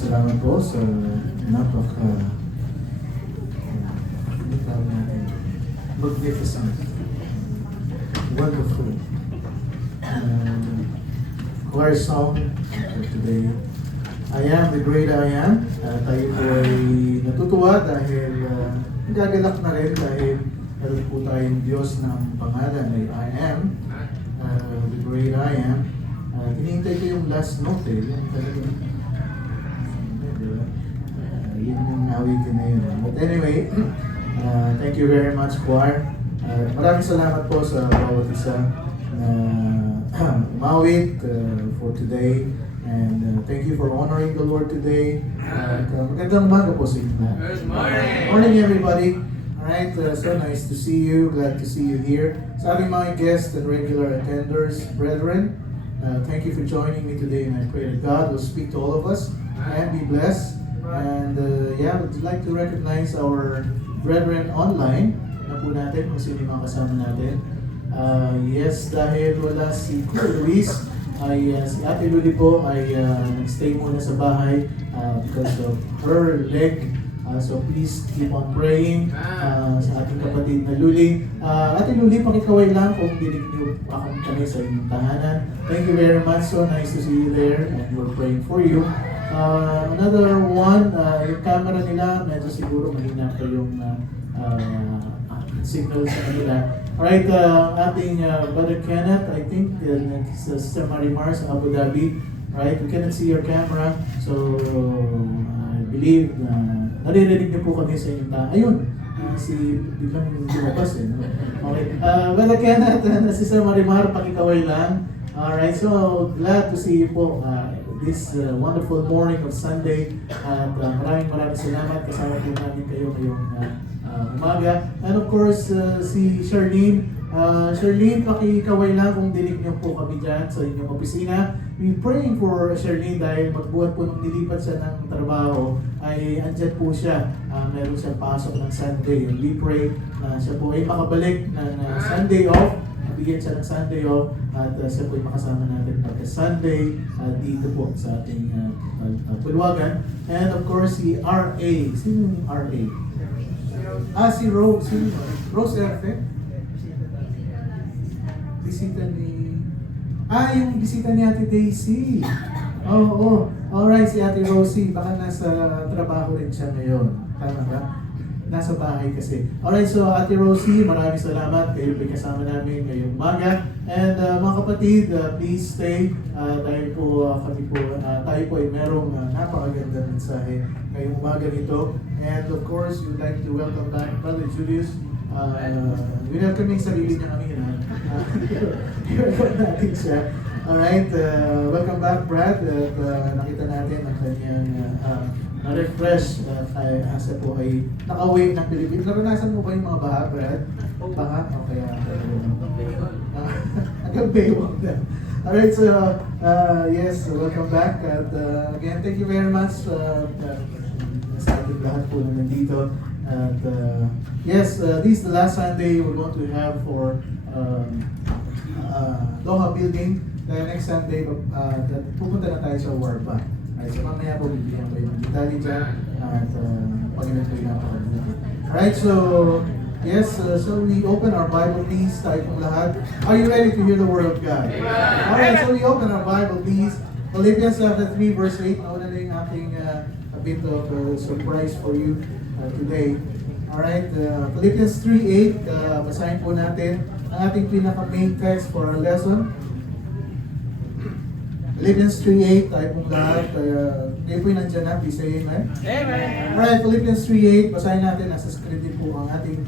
salamat po sa magnificent, wonderful choir song for today. I am the great I am. Tayo po ay natutuwa dahil nagagalak na rin dahil meron po tayong Diyos ng pangalan ay I am, the great I am. Hinihintay ko yung last note yung talagang yun yung awitin na yun. But anyway, thank you very much, choir. Maraming salamat po sa bawat isa na umawit for today. And thank you for honoring the Lord today. Magandang umaga po sa inyo. Good morning! Morning, everybody. Alright, so nice to see you. Glad to see you here. Sa ating mga guests and regular attenders, brethren, thank you for joining me today, and I pray that God will speak to all of us and be blessed. And yeah, would like to recognize our brethren online na po natin kung sino yung mga kasama natin. Yes, dahil wala si Kuya Luis, ay si Ate Luli po ay nagstay muna sa bahay because of her leg. So please keep on praying sa ating kapatid na Luli. Ate Luli, pakikaway lang kung dinig niyo kami sa inyong tahanan. Thank you very much. So nice to see you there, and we're praying for you. Another one, yung camera nila, medyo siguro mahina pa yung signal sa kanila. Alright, ating Brother Kenneth, I think, sa Sister Marimar sa Abu Dhabi. Right, we cannot see your camera, so I believe naririnig niyo po kami sa inyong ayun, si biglang lumabas eh. No? Okay, Brother Kenneth and Sister Marimar, pakikaway lang. Alright, so glad to see you po this wonderful morning of Sunday. At maraming salamat, kasama po namin kayo ngayong umaga. And of course, si Charlene. Charlene, pakikaway lang kung dinig niyo po kami dyan sa inyong opisina. We praying for Charlene dahil magbuhat po nung nilipat siya ng trabaho ay andyan po siya. Meron siyang pasok ng Sunday. And we pray na siya po ay makabalik ng Sunday off. Bigyan siya ng Sunday off at siya po ay makasama natin pagka Sunday dito po sa ating pulwagan. And of course, si R.A. Sino yung R.A.? Si Rose. Sino? Rose Erfe? Bisita ni... yung bisita ni Ate Daisy. Oo. Alright, si Ate Rosie. Baka nasa trabaho rin siya ngayon. Tama ba? Nasa bahay kasi. Alright, so Ate Rosie, maraming salamat. Kayo po kasama namin ngayong umaga. And mga kapatid, please stay. Dahil po tayo po ay merong napakaganda mensahe ngayong umaga nito. And of course, we would like to welcome back Brother Julius. Welcome yung sarili niya kanina. I-welcome natin siya. Alright, welcome back Brad. At nakita natin ang kanyang na-refresh asa po ay naka-wave ng Pilipinas. Naranasan mo ba yung mga baha, Brad? Baha? Okay. Hanggang baywang na. Alright, so yes, welcome back. At again, thank you very much sa ating lahat po na nandito. And yes, this is the last Sunday we're going to have for Doha Building. Dahil next Sunday, pupunta na tayo sa Warba. Alright, so mamaya po bibigyan kayo ng detalye dyan at Panginoon ko yung napakabuti. Alright, so yes, so we open our Bible, please, tayo pong lahat. Are you ready to hear the Word of God? Alright, so we open our Bible, please. Philippians chapter 3, verse 8. Nauna na yung ating a bit of surprise for you today. Alright, Philippians 3:8, basahin po natin ang ating pinaka-main text for our lesson. Philippians 3:8, tayo pong lahat, kayo po yung nandiyan na, please say amen. Amen! Alright, Philippians 3:8, basahin natin, nasa script din po ang ating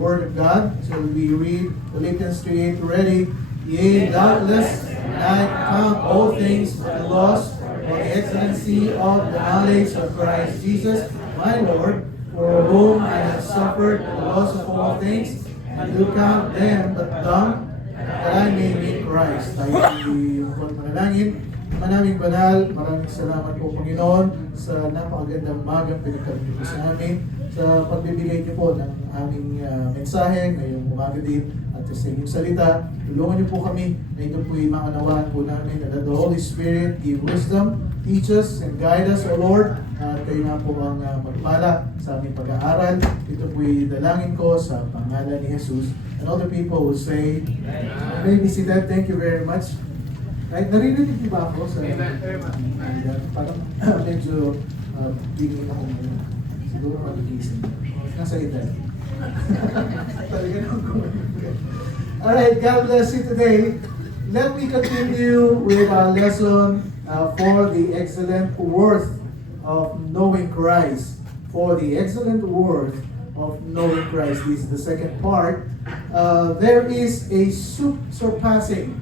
Word of God. So we read Philippians 3:8, ready? Yea, doubtless, I count all things but lost for the excellency of the knowledge of Christ Jesus, my Lord, for whom I have suffered the loss of all things, and do count them but dung, that I may meet Christ. Tayo yung manalangin. Manaming banal, maraming salamat po Panginoon sa napakagandang umagang pinagkaloob po sa amin, sa pagbibigay niyo po ng aming mensahe ngayong umaga din at sa inyong salita. Tulungan niyo po kami na ito po'y maunawaan po namin, that the Holy Spirit give wisdom Teach us and guide us, O Lord. Kayo na po ang magpala sa aming pag-aaral. Ito po'y dalangin ko sa pangalan ni Jesus. And all the people will say, may be seated. Thank you very much. Right, narinig niyo ba ako sa... Parang medyo bigyan ako ngayon. Siguro magigising. Nasa edad. Talaga naman. Alright, God bless you today. Let me continue with our lesson for the excellent worth of knowing Christ. For the excellent worth of knowing Christ. This is the second part. There is a surpassing,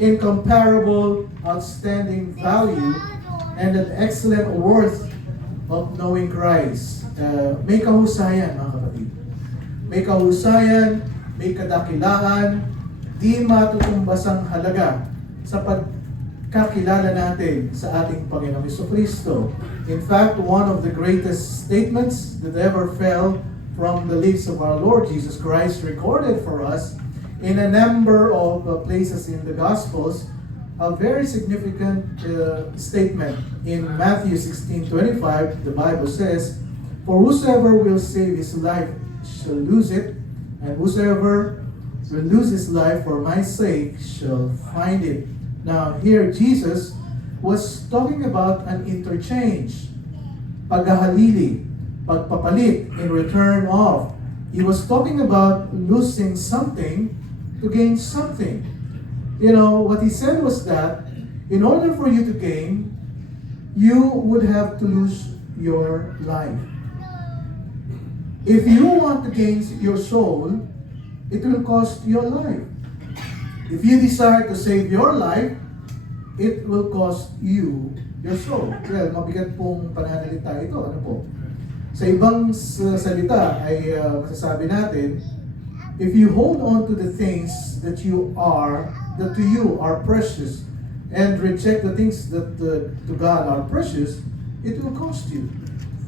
incomparable, outstanding value and an excellent worth of knowing Christ. May kahusayan, mga kapatid. May kahusayan, may kadakilaan, di matutumbasang halaga sa pagkakilala natin sa ating Panginoong Jesucristo. In fact, one of the greatest statements that ever fell from the lips of our Lord Jesus Christ, recorded for us in a number of places in the Gospels, a very significant statement. In Matthew 16:25, the Bible says, "For whosoever will save his life shall lose it, and whosoever will lose his life for my sake shall find it." Now, here Jesus was talking about an interchange, paghahalili, pagpapalit in return of. He was talking about losing something to gain something. You know, what he said was that in order for you to gain, you would have to lose your life. If you want to gain your soul, it will cost your life. If you desire to save your life, it will cost you your soul. Well, mabigat pong pananalita ito. Ano po? Sa ibang salita ay masasabi natin, if you hold on to the things that to you are precious, and reject the things that to God are precious, it will cost you.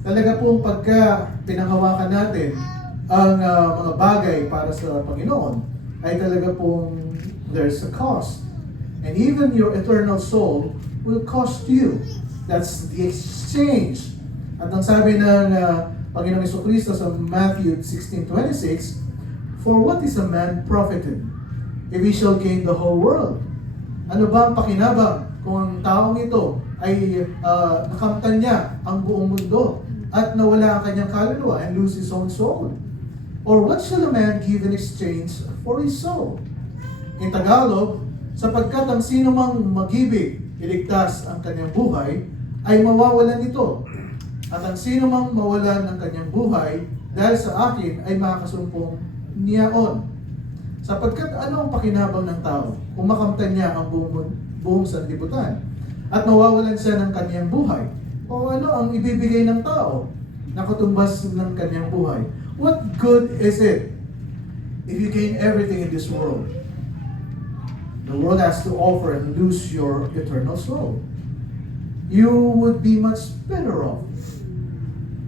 Talaga pong pagka pinanghawakan natin ang mga bagay para sa Panginoon, ay talaga pong there's a cost. And even your eternal soul will cost you. That's the exchange. At ang sabi ng Panginoong Jesucristo sa Matthew 16:26, "For what is a man profited if he shall gain the whole world?" Ano ba ang pakinabang kung ang taong ito ay nakamtan niya ang buong mundo at nawala ang kanyang kaluluwa and lose his own soul? Or what shall a man give in exchange for his soul? In Tagalog, sapagkat ang sino mang mag-ibig, iligtas ang kanyang buhay, ay mawawalan ito. At ang sino mang mawalan ng kanyang buhay, dahil sa akin, ay makakasumpong niyaon. Sapagkat ano ang pakinabang ng tao kung makamtan niya ang buong sanlibutan at mawawalan siya ng kanyang buhay? O ano ang ibibigay ng tao na katumbas ng kanyang buhay? What good is it if you gain everything in this world? The world has to offer and lose your eternal soul. You would be much better off,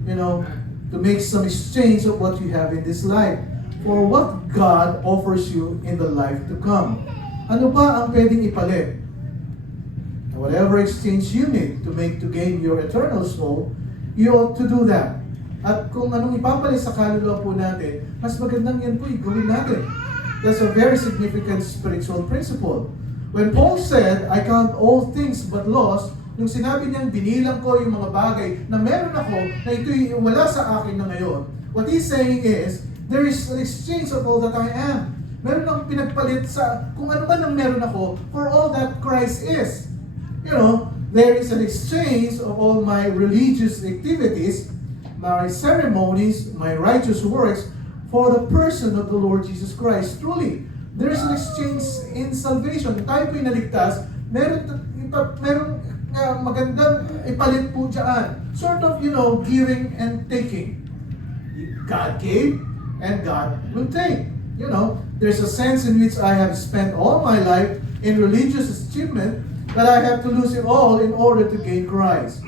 to make some exchange of what you have in this life for what God offers you in the life to come. Ano ba ang pwedeng ipalit? Whatever exchange you need to gain your eternal soul, you ought to do that. At kung anong ipapalit sa kaluluwa po natin, mas magandang yan po gawin natin. That's a very significant spiritual principle. When Paul said, "I count all things but loss," nung sinabi niyang binilang ko yung mga bagay na meron ako na ito'y wala sa akin na ngayon, what he's saying is, there is an exchange of all that I am. Meron akong pinagpalit sa kung ano man ang meron ako for all that Christ is. There is an exchange of all my religious activities, my ceremonies, my righteous works, for the person of the Lord Jesus Christ. Truly, there is an exchange in salvation. Tayo po'y naligtas, meron magandang ipalit po dyan. Sort of, giving and taking. God gave, and God will take. There's a sense in which I have spent all my life in religious achievement, but I have to lose it all in order to gain Christ.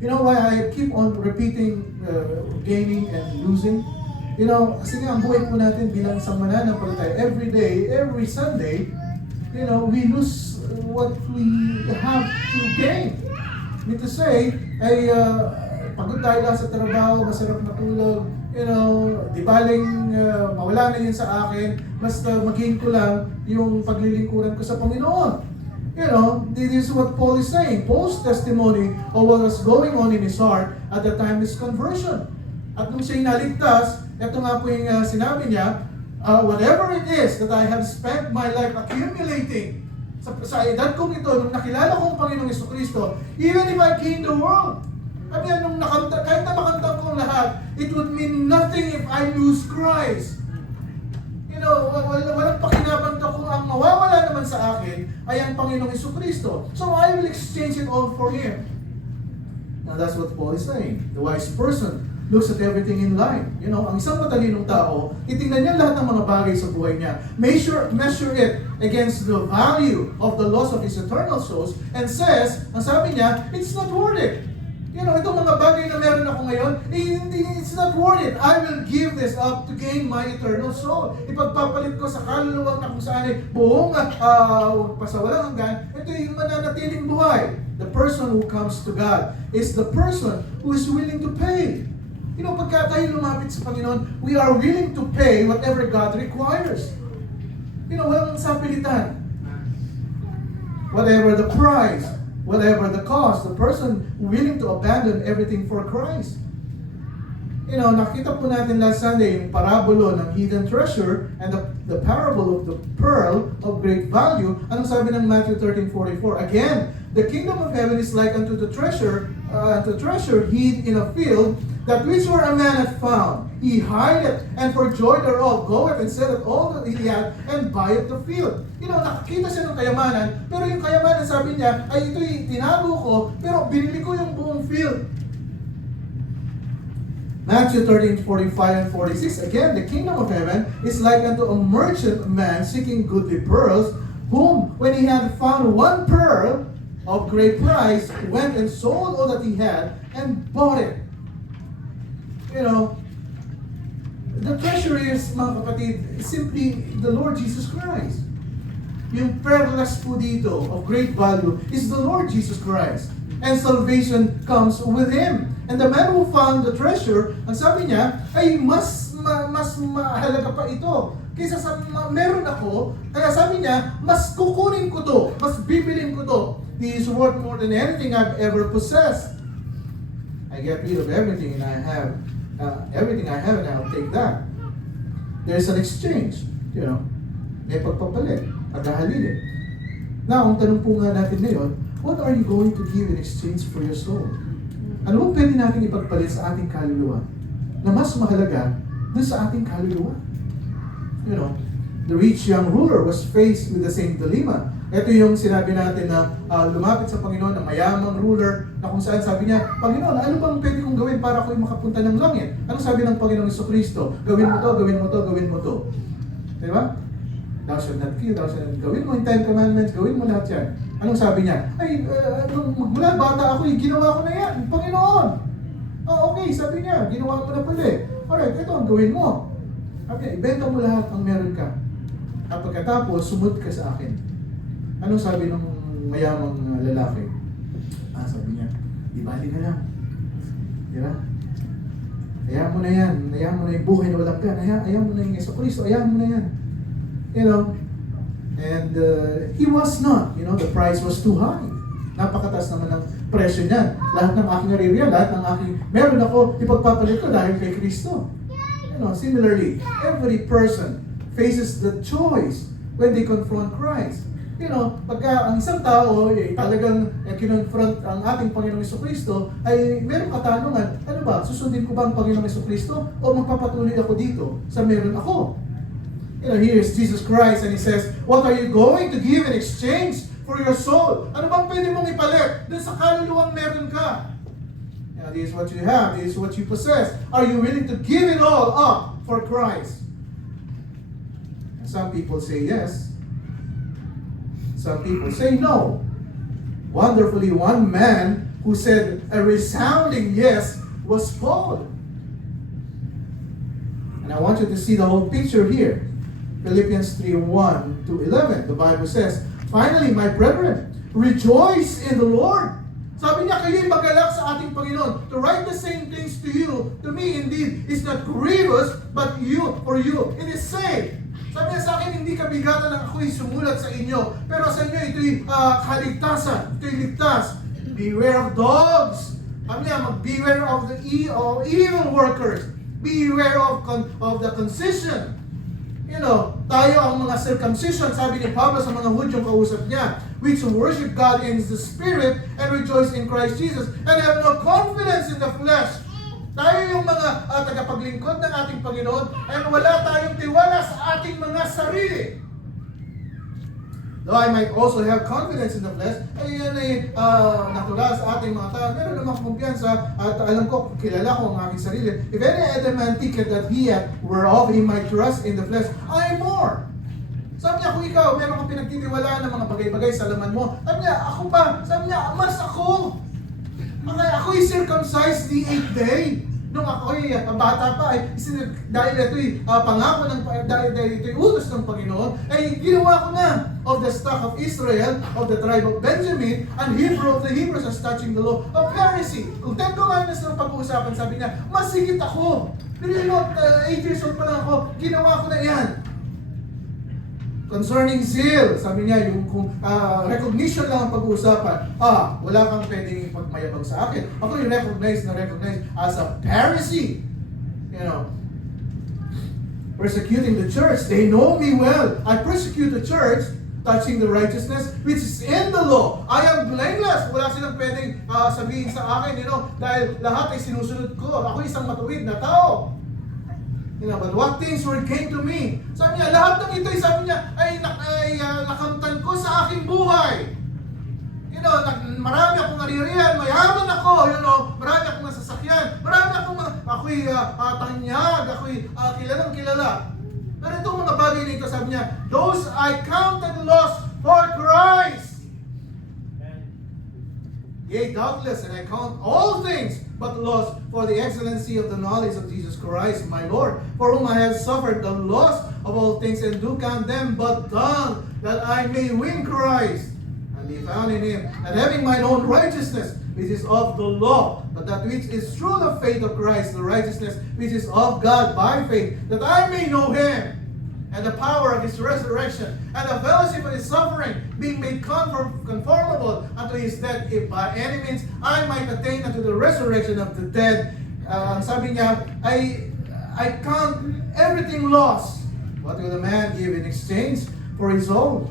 You know why I keep on repeating gaining and losing? Kasi nga ang buhay po natin bilang isang mananampalataya, every day, every Sunday, we lose what we have to gain. mean to say, ay pagod tayo lang sa trabaho, masarap matulog, di baling mawala na yun sa akin, basta maging ko lang yung paglilingkuran ko sa Panginoon. This is what Paul is saying. Paul's testimony of what was going on in his heart at the time of his conversion. At nung siya'y naligtas, ito nga po yung sinabi niya, whatever it is that I have spent my life accumulating, sa edad kong ito, nung nakilala ko ang Panginoong Jesucristo, even if I gain the world, nung kahit na makanta ko lahat, it would mean nothing if I lose Christ. Walang pakinabang to kung ang mawawala naman sa akin ay ang Panginoong Jesucristo. So I will exchange it all for Him. Now that's what Paul is saying. The wise person looks at everything in life. Ang isang matalinong tao, titingnan niya lahat ng mga bagay sa buhay niya. Measure it against the value of the loss of his eternal souls and says, ang sabi niya, it's not worth it. Itong mga bagay na meron ako ngayon, it's not worth it. I will give this up to gain my eternal soul. Ipagpapalit ko sa kaluluwang na kung saan ay buong pasawalang hanggan, ito yung mananatiling buhay. The person who comes to God is the person who is willing to pay. Pagka tayo lumapit sa Panginoon, we are willing to pay whatever God requires. Walang sapilitan. Whatever the price, whatever the cost, the person willing to abandon everything for Christ. Nakita po natin last Sunday yung parabulo ng hidden treasure and the parable of the pearl of great value. Anong sabi ng Matthew 13:44? Again, the kingdom of heaven is like unto the treasure hid in a field, that which where a man hath found. He hideth, and for joy thereof goeth and selleth all that he hath, and buyeth the field. Nakakita siya ng kayamanan, pero yung kayamanan, sabi niya, ay ito'y tinago ko, pero binili ko yung buong field. Matthew 13:45 and 46, again, the kingdom of heaven is like unto a merchant man seeking goodly pearls, whom, when he had found one pearl of great price, went and sold all that he had, and bought it. The treasure is, mga kapatid, simply the Lord Jesus Christ. Yung perlas po dito of great value is the Lord Jesus Christ. And salvation comes with Him. And the man who found the treasure, ang sabi niya, ay mas mahalaga pa ito. Kaysa sa meron ako, kaya sabi niya, mas kukunin ko to, mas bibilin ko to. He is worth more than anything I've ever possessed. I get rid of everything and I have and I'll take that. There's an exchange, may pagpapalit, paghahalili. Now, ang tanong po nga natin ngayon, what are you going to give in exchange for your soul? Ano bang pwede natin ipagpalit sa ating kaluluwa na mas mahalaga dun sa ating kaluluwa? The rich young ruler was faced with the same dilemma. Ito yung sinabi natin na lumapit sa Panginoon, na mayamang ruler, na kung saan sabi niya, Panginoon, ano bang pwede kong gawin para ako'y makapunta ng langit? Anong sabi ng Panginoong Jesucristo? Gawin mo to, gawin mo to, gawin mo to. Diba? Thou shalt not kill, gawin mo yung 10 commandments, gawin mo lahat yan. Anong sabi niya? Mula bata ako, ginawa ko na yan, Panginoon. Okay, sabi niya, ginawa mo na pala eh. Alright, ito ang gawin mo. Okay, ibenta mo lahat ang meron ka. At pagkatapos, sumunod ka sa akin. Anong sabi ng mayamang lalaki? Sabi niya, di bali na lang. Diba? Hayaan mo na yan. Hayaan mo na yung buhay na walang gan. Hayaan mo na yung Jesucristo. Hayaan mo na yan. And he was not. The price was too high. Napakataas naman ang presyo niyan. Lahat ng aking naririyan, lahat ng aking meron ako, ipagpapalit ko dahil kay Kristo. Similarly, every person faces the choice when they confront Christ. Pagka ang isang tao talagang kinonfront ang ating Panginoong Jesucristo, ay meron katanungan, ano ba, susundin ko ba ang Panginoong Jesucristo o magpapatuloy ako dito sa meron ako? Here is Jesus Christ and He says, what are you going to give in exchange for your soul? Ano bang pwede mong ipalit dun sa kaluluwang meron ka? This is what you have, this is what you possess. Are you willing to give it all up for Christ? And some people say yes. Some people say no. Wonderfully, one man who said a resounding yes was Paul. And I want you to see the whole picture here. Philippians 3:1-11. The Bible says, finally, my brethren, rejoice in the Lord. Sabi niya, kayo'y magalak sa ating Panginoon. To write the same things to you, to me indeed, is not grievous, but for you, it is safe. Sabi niya sa akin, hindi kabigatan ng ako'y sumulat sa inyo. Pero sa inyo, ito'y kaligtasan. Ito'y ligtas. Beware of dogs. Sabi niya, beware of the evil workers. Beware of the concision. Tayo ang mga circumcision, sabi ni Pablo sa mga Hudyong kausap niya, which worship God in the Spirit and rejoice in Christ Jesus and have no confidence in the flesh. Tayo yung mga tagapaglingkod ng ating Panginoon and wala tayong tiwala sa ating mga sarili. Though I might also have confidence in the flesh, ay yan ay natural sa ating mga tao. Meron namang kumpiyansa at alam ko, kilala ko ang aking sarili. If any adamant ticket that he had, whereof he might trust in the flesh, I am more. Sabi niya, kung ikaw, meron kang pinagtitiwalaan ng mga bagay-bagay sa laman mo, sabi niya, ako pa. Sabi niya, mas ako. Ako'y circumcised the 8th day. Nung ako'y bata pa, dahil ito'y pangako dahil ito'y utos ng Panginoon, ay ginawa ko na of the stock of Israel, of the tribe of Benjamin, and Hebrew of the Hebrews as touching the law of Pharisee. Kung 10 commandments ng pag-uusapan, sabi niya, masigit ako. Pero 8 years old pa lang ako, ginawa ko na yan. Concerning zeal, sabi niya, yung recognition lang ang pag-uusapan. Wala kang pwedeng pagmayabang sa akin. Ako yung recognize as a Pharisee. Persecuting the church. They know me well. I persecute the church, touching the righteousness which is in the law. I am blameless. Wala silang pwedeng sabihin sa akin, dahil lahat ay sinusunod ko. Ako isang matuwid na tao. But what things were gained to me? Sabi niya, lahat ng ito'y sabi niya, ay nakamtan ko sa aking buhay. Marami akong naririyan, mayaman ako, marami akong nasasakyan, ako'y tanyag, ako'y kilalang kilala. Pero itong mga bagay nito, sabi niya, those I counted lost for Christ. Yea, doubtless, and I count all things but loss for the excellency of the knowledge of Jesus Christ, my Lord, for whom I have suffered the loss of all things, and do count them but dung, that I may win Christ, and be found in him, and having mine own righteousness, which is of the law, but that which is through the faith of Christ, the righteousness which is of God by faith, that I may know him, and the power of his resurrection, and the fellowship of his suffering, being made conformable unto his death, if by any means I might attain unto the resurrection of the dead. Sabi niya, I count everything lost. What will a man give in exchange for his soul?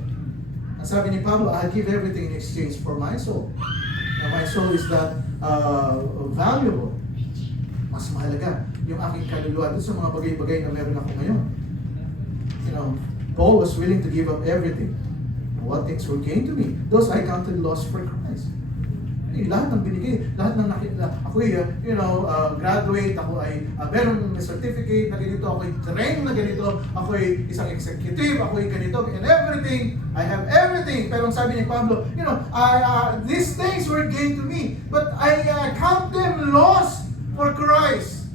Ang sabi ni Pablo, I give everything in exchange for my soul. Now, my soul is that valuable. Mas mahalaga yung aking kaluluwa doon sa mga bagay-bagay na meron ako ngayon. Paul was willing to give up everything. What things were gained to me? Those I counted lost for Christ. Lahat ng binigay, lahat ng ako'y, graduate, ako ay meron certificate na ganito, ako'y trained na ganito, ako'y isang executive, ako'y ganito, and everything, I have everything. Pero ang sabi ni Pablo, these things were gained to me, but I count them lost for Christ.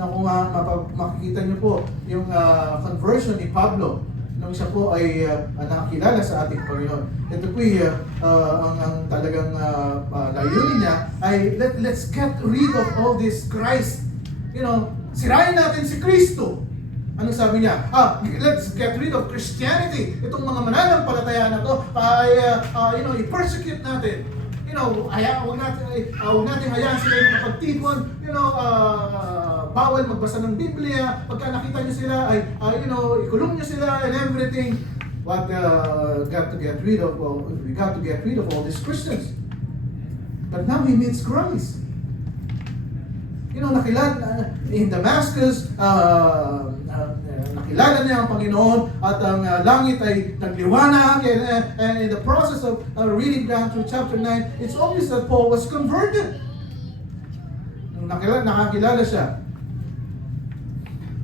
Kung makikita niyo po yung conversion ni Pablo nung siya po ay nakakilala sa ating Panginoon. Ito po ang talagang layunin niya ay let's get rid of all this Christ. Sirain natin si Kristo. Anong sabi niya? Let's get rid of Christianity. Itong mga mananampalataya na to ay i-persecute natin. Huwag natin hayaan sila yung makapagtipon. Bawal magbasa ng Biblia. Pagka nakita nyo sila, ikulong nyo sila and everything. We got to get rid of all these Christians. But now he meets Christ. Nakilala in Damascus, nakilala niya ang Panginoon at ang langit ay nagliwanag, and in the process of reading down through chapter 9, it's obvious that Paul was converted. Nung nakakilala siya.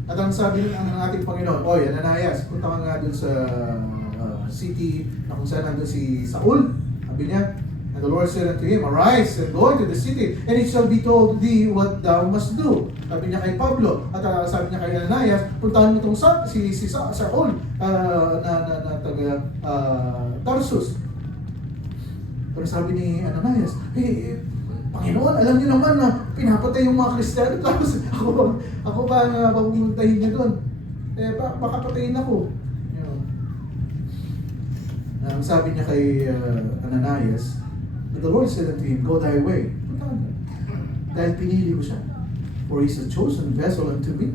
At ang sabi ng ating Panginoon, Ananias, punta ka nga dun sa city na kung saan nandun si Saul. Sabi niya, and the Lord said unto him, arise and go into the city, and it shall be told thee what thou must do. Sabi niya kay Pablo, at sabi niya kay Ananias, puntahan mo itong si Saul na taga Tarsus. Pero sabi ni Ananias, Panginoon, alam niyo naman na pinapatay yung mga Kristiyano. Tapos ako ba na papumuntahin niya doon? Baka patayin ako. You know. Ang sabi niya kay Ananias, but the Lord said unto him, go thy way. Puntahan ka. Dahil pinili ko siya. For he is a chosen vessel unto me,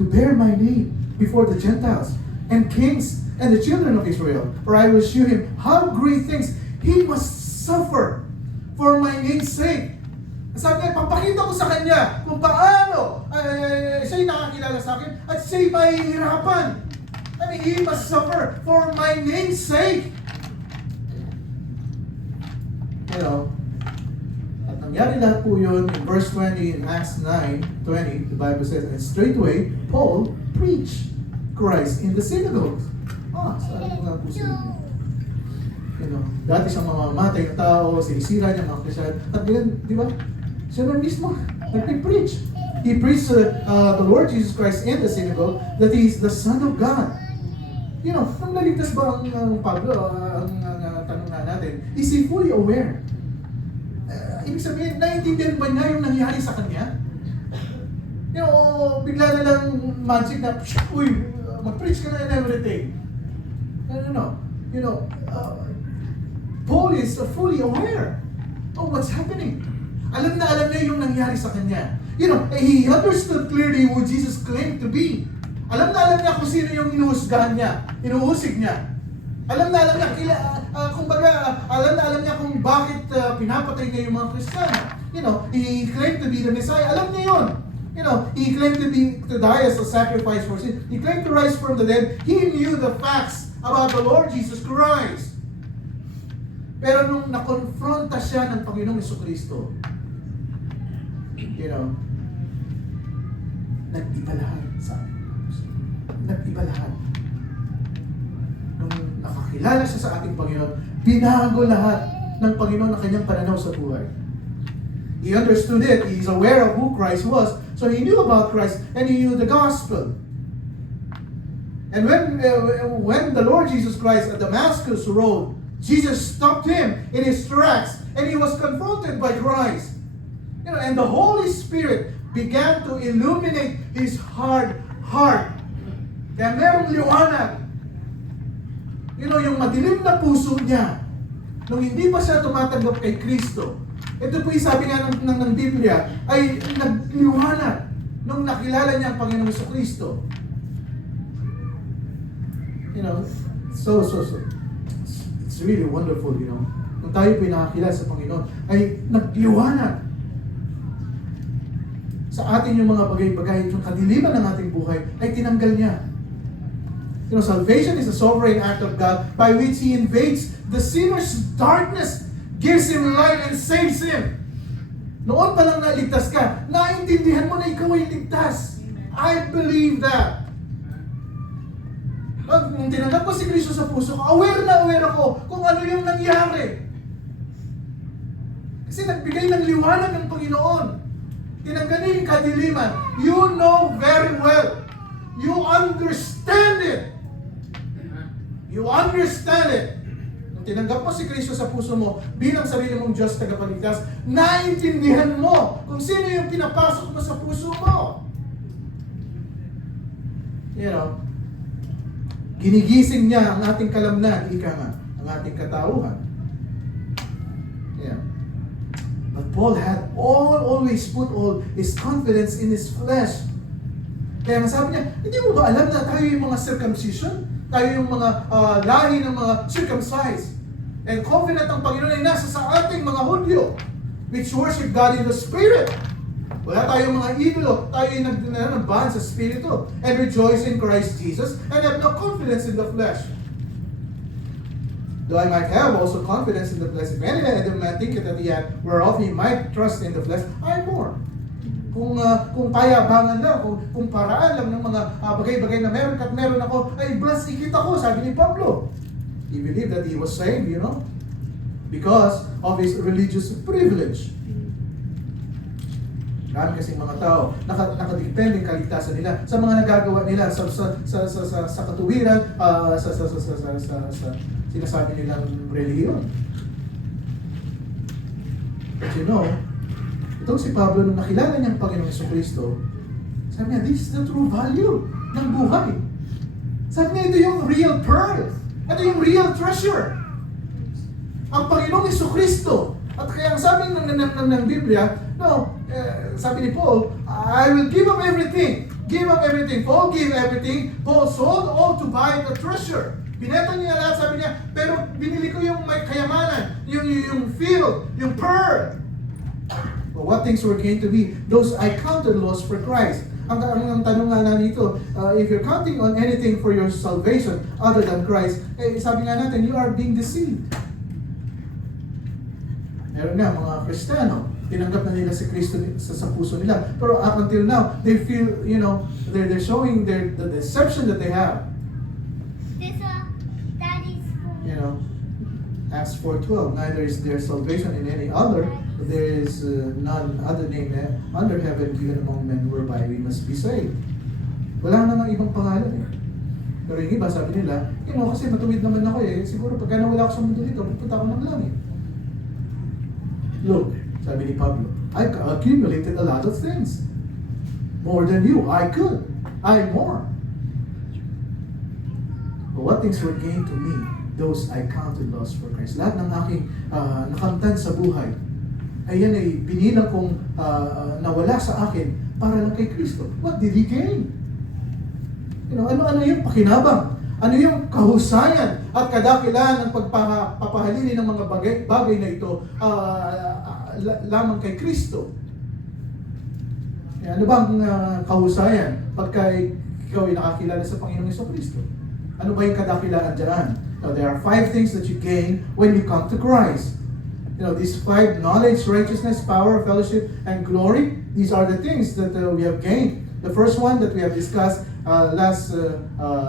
to bear my name before the Gentiles, and kings, and the children of Israel. For I will shew him how great things he must suffer for my name's sake. Sabi niya, papakita ko sa kanya kung paano siya'y nakakilala sa akin at siya'y mahihirapan. I mean, he must suffer for my name's sake. You know, at nangyari lahat po yun in verse 20 in Acts 9:20, the Bible says, and straightway Paul preached Christ in the synagogues. Sabi ko nga po sila. You know, dati siyang mamamatay na tao, sinisira niya mga Kristiyan. At ngayon, di ba? Siya na mismo, nag-preach. He preached the Lord Jesus Christ in the synagogue that He is the Son of God. You know, nung naligtas ba ang Pablo, ang tanong na natin, is he fully aware? Ibig sabihin, naiintindihan ba niya yung nangyari sa kanya? You know, bigla na lang magic na, mag-preach ka na and everything. You know, Paul is fully aware of what's happening. Alam na niya yung nangyari sa kanya. You know, he understood clearly who Jesus claimed to be. Alam na niya kung sino yung inuhusgahan niya, inuhusig niya. Alam niya, alam niya kung bakit pinapatay niya yung mga Kristiyano. You know, he claimed to be the Messiah. Alam niya yun. You know, he claimed to die as a sacrifice for sin. He claimed to rise from the dead. He knew the facts about the Lord Jesus Christ. Pero nung nakonfronta siya ng Panginoong Jesucristo, you know, nag-iba lahat sa atin. Nag-iba lahat. Nung nakakilala siya sa ating Panginoon, binago lahat ng Panginoon ang kanyang pananaw sa buhay. He understood it. He's aware of who Christ was. So he knew about Christ and he knew the gospel. And when the Lord Jesus Christ at Damascus Road, Jesus stopped him in his tracks and he was confronted by Christ. You know, and the Holy Spirit began to illuminate his hard heart. Kaya merong liwanag. You know, yung madilim na puso niya, nung hindi pa siya tumatanggap kay Kristo, ito po yung sabi nga ng Biblia, ay nagliwanag nung nakilala niya ang Panginoong Jesucristo. You know, so. It's really wonderful, you know. Nung tayo po nakakilala sa Panginoon, ay nagliwanag sa atin yung mga bagay-bagay, yung kadiliman ng ating buhay, ay tinanggal niya. You know, salvation is a sovereign act of God by which He invades the sinner's darkness, gives him light, and saves him. Noon pa lang naligtas ka, naintindihan mo na ikaw ay ligtas. I believe that. Nung tinanggap ko si Kristo sa puso ko, aware ako kung ano yung nangyari. Kasi nagbigay ng liwanag ng Panginoon. Tinanggal niya yung kadiliman. You know very well. You understand it. You understand it. Nung tinanggap mo si Kristo sa puso mo bilang sarili mong Diyos tagapagligtas, naintindihan mo kung sino yung pinapasok mo sa puso mo. You know, ginigising niya ang ating kalamnan, ang ating katauhan. Yeah. But Paul had always put all his confidence in his flesh. Kaya sabi niya, hindi mo ba alam na tayo yung mga circumcision? Tayo yung mga lahi ng mga circumcised. And confident ang Panginoon ay nasa sa ating mga Hudyo, which worship God in the Spirit. Wala tayong mga idolo, tayo yung nagbahan sa Espiritu and rejoice in Christ Jesus and have no confidence in the flesh. Though I might have also confidence in the flesh, if any man thinketh that he had, whereof he might trust in the flesh, I more. Kung payabangan lang, kung paraan lang ng mga bagay-bagay na meron ako, ay blessed ikita ko, sabi ni Pablo. He believed that he was saved, you know, because of his religious privilege. Dami kasing mga tao, nakadepende ang kaligtasan nila sa mga nagagawa nila sa katuwiran, sa sinasabi nilang relihiyon. But you know, itong si Pablo, nung nakilala niya ang Panginoong Jesucristo, sabi niya, this is the true value ng buhay. Sabi niya, ito yung real pearl. Ito yung real treasure. Ang Panginoong Jesucristo. At kaya ang sabi ng Biblia, no, sabi ni Paul, I will give up everything. Give up everything. Paul gave everything. Paul sold all to buy the treasure. Binenta niya lahat, sabi niya, pero binili ko yung may kayamanan, yung field, yung pearl. But what things were going to be? Those I counted lost for Christ. Ang tanong nga na dito, if you're counting on anything for your salvation other than Christ, sabi nga natin, you are being deceived. Meron nga, mga Kristiyano, tinanggap na nila si Kristo sa puso nila. Pero up until now, they feel, you know, they're showing the deception that they have. You know, Acts 4:12, neither is there salvation in any other, but there is none other name under heaven given among men whereby we must be saved. Wala namang ibang pangalan eh. Pero yung iba, sabi nila, you know, kasi matuwid naman ako eh, siguro pagka nawala ako sa mundo dito, pupunta ako ng langit. Look, sabi ni Pablo, I accumulated a lot of things. More than you. I could. I more. But what things were gained to me, those I counted lost for Christ. Lahat ng aking nakamtan sa buhay, ay yan ay binilang kong nawala sa akin para lang kay Kristo. What did He gain? You know, ano yung pakinabang? Ano yung kahusayan at kadakilaan ng pagpapahalili ng mga bagay na ito lamang kay Kristo? Ano bang kahusayan pagka ikaw ay nakakilala sa Panginoong Jesucristo? Ano ba yung kadakilaan dyan? Now, there are 5 things that you gain when you come to Christ. You know, these 5: knowledge, righteousness, power, fellowship, and glory. These are the things that we have gained. The first one that we have discussed last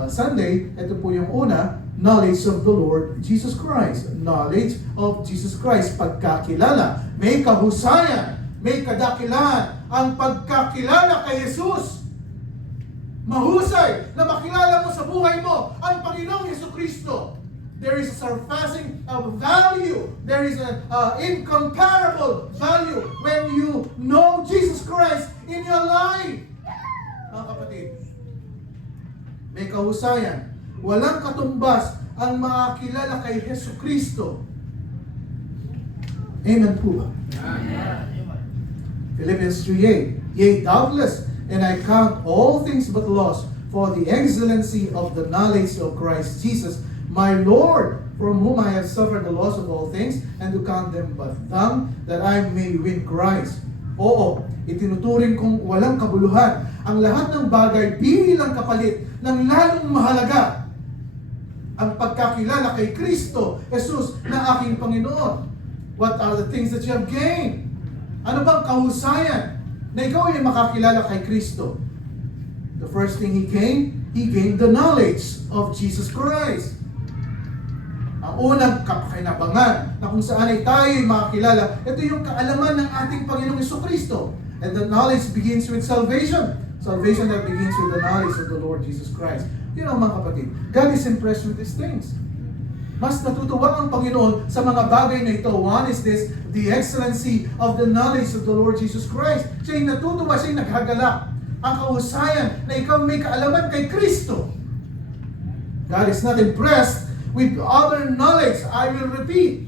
Sunday, ito po yung una, knowledge of the Lord Jesus Christ. Knowledge of Jesus Christ. Pagkakilala. May kahusayan. May kadakilaan. Ang pagkakilala kay Jesus. Mahusay na makilala mo sa buhay mo ang Panginoong Jesucristo. There is a surpassing value. There is an incomparable value when you know Jesus Christ in your life. Mga kapatid, may kahusayan. Walang katumbas ang makakilala kay Jesucristo. Amen po ba? Philippians 3:8, yea, doubtless, and I count all things but loss for the excellency of the knowledge of Christ Jesus, my Lord, from whom I have suffered the loss of all things, and to count them but dung, that I may win Christ. Oo, itinuturing kong walang kabuluhan ang lahat ng bagay bilang kapalit ng lalong mahalaga ang pagkakilala kay Kristo Jesus na aking Panginoon. What are the things that you have gained? Ano bang kahusayan na ikaw ay makakilala kay Kristo? The first thing He gained the knowledge of Jesus Christ. Ang unang kapakinabangan na kung saan ay tayo ay makakilala, ito yung kaalaman ng ating Panginoong Jesucristo. And the knowledge begins with salvation. Salvation that begins with the knowledge of the Lord Jesus Christ. You know, mga kapatid, God is impressed with these things. Mas natutuwa ang Panginoon sa mga bagay na ito. One is this, the excellency of the knowledge of the Lord Jesus Christ. Siya'y natutuwa, siya'y naghagalak. Ang kahusayan na ikaw may kaalaman kay Kristo. God is not impressed with other knowledge. I will repeat.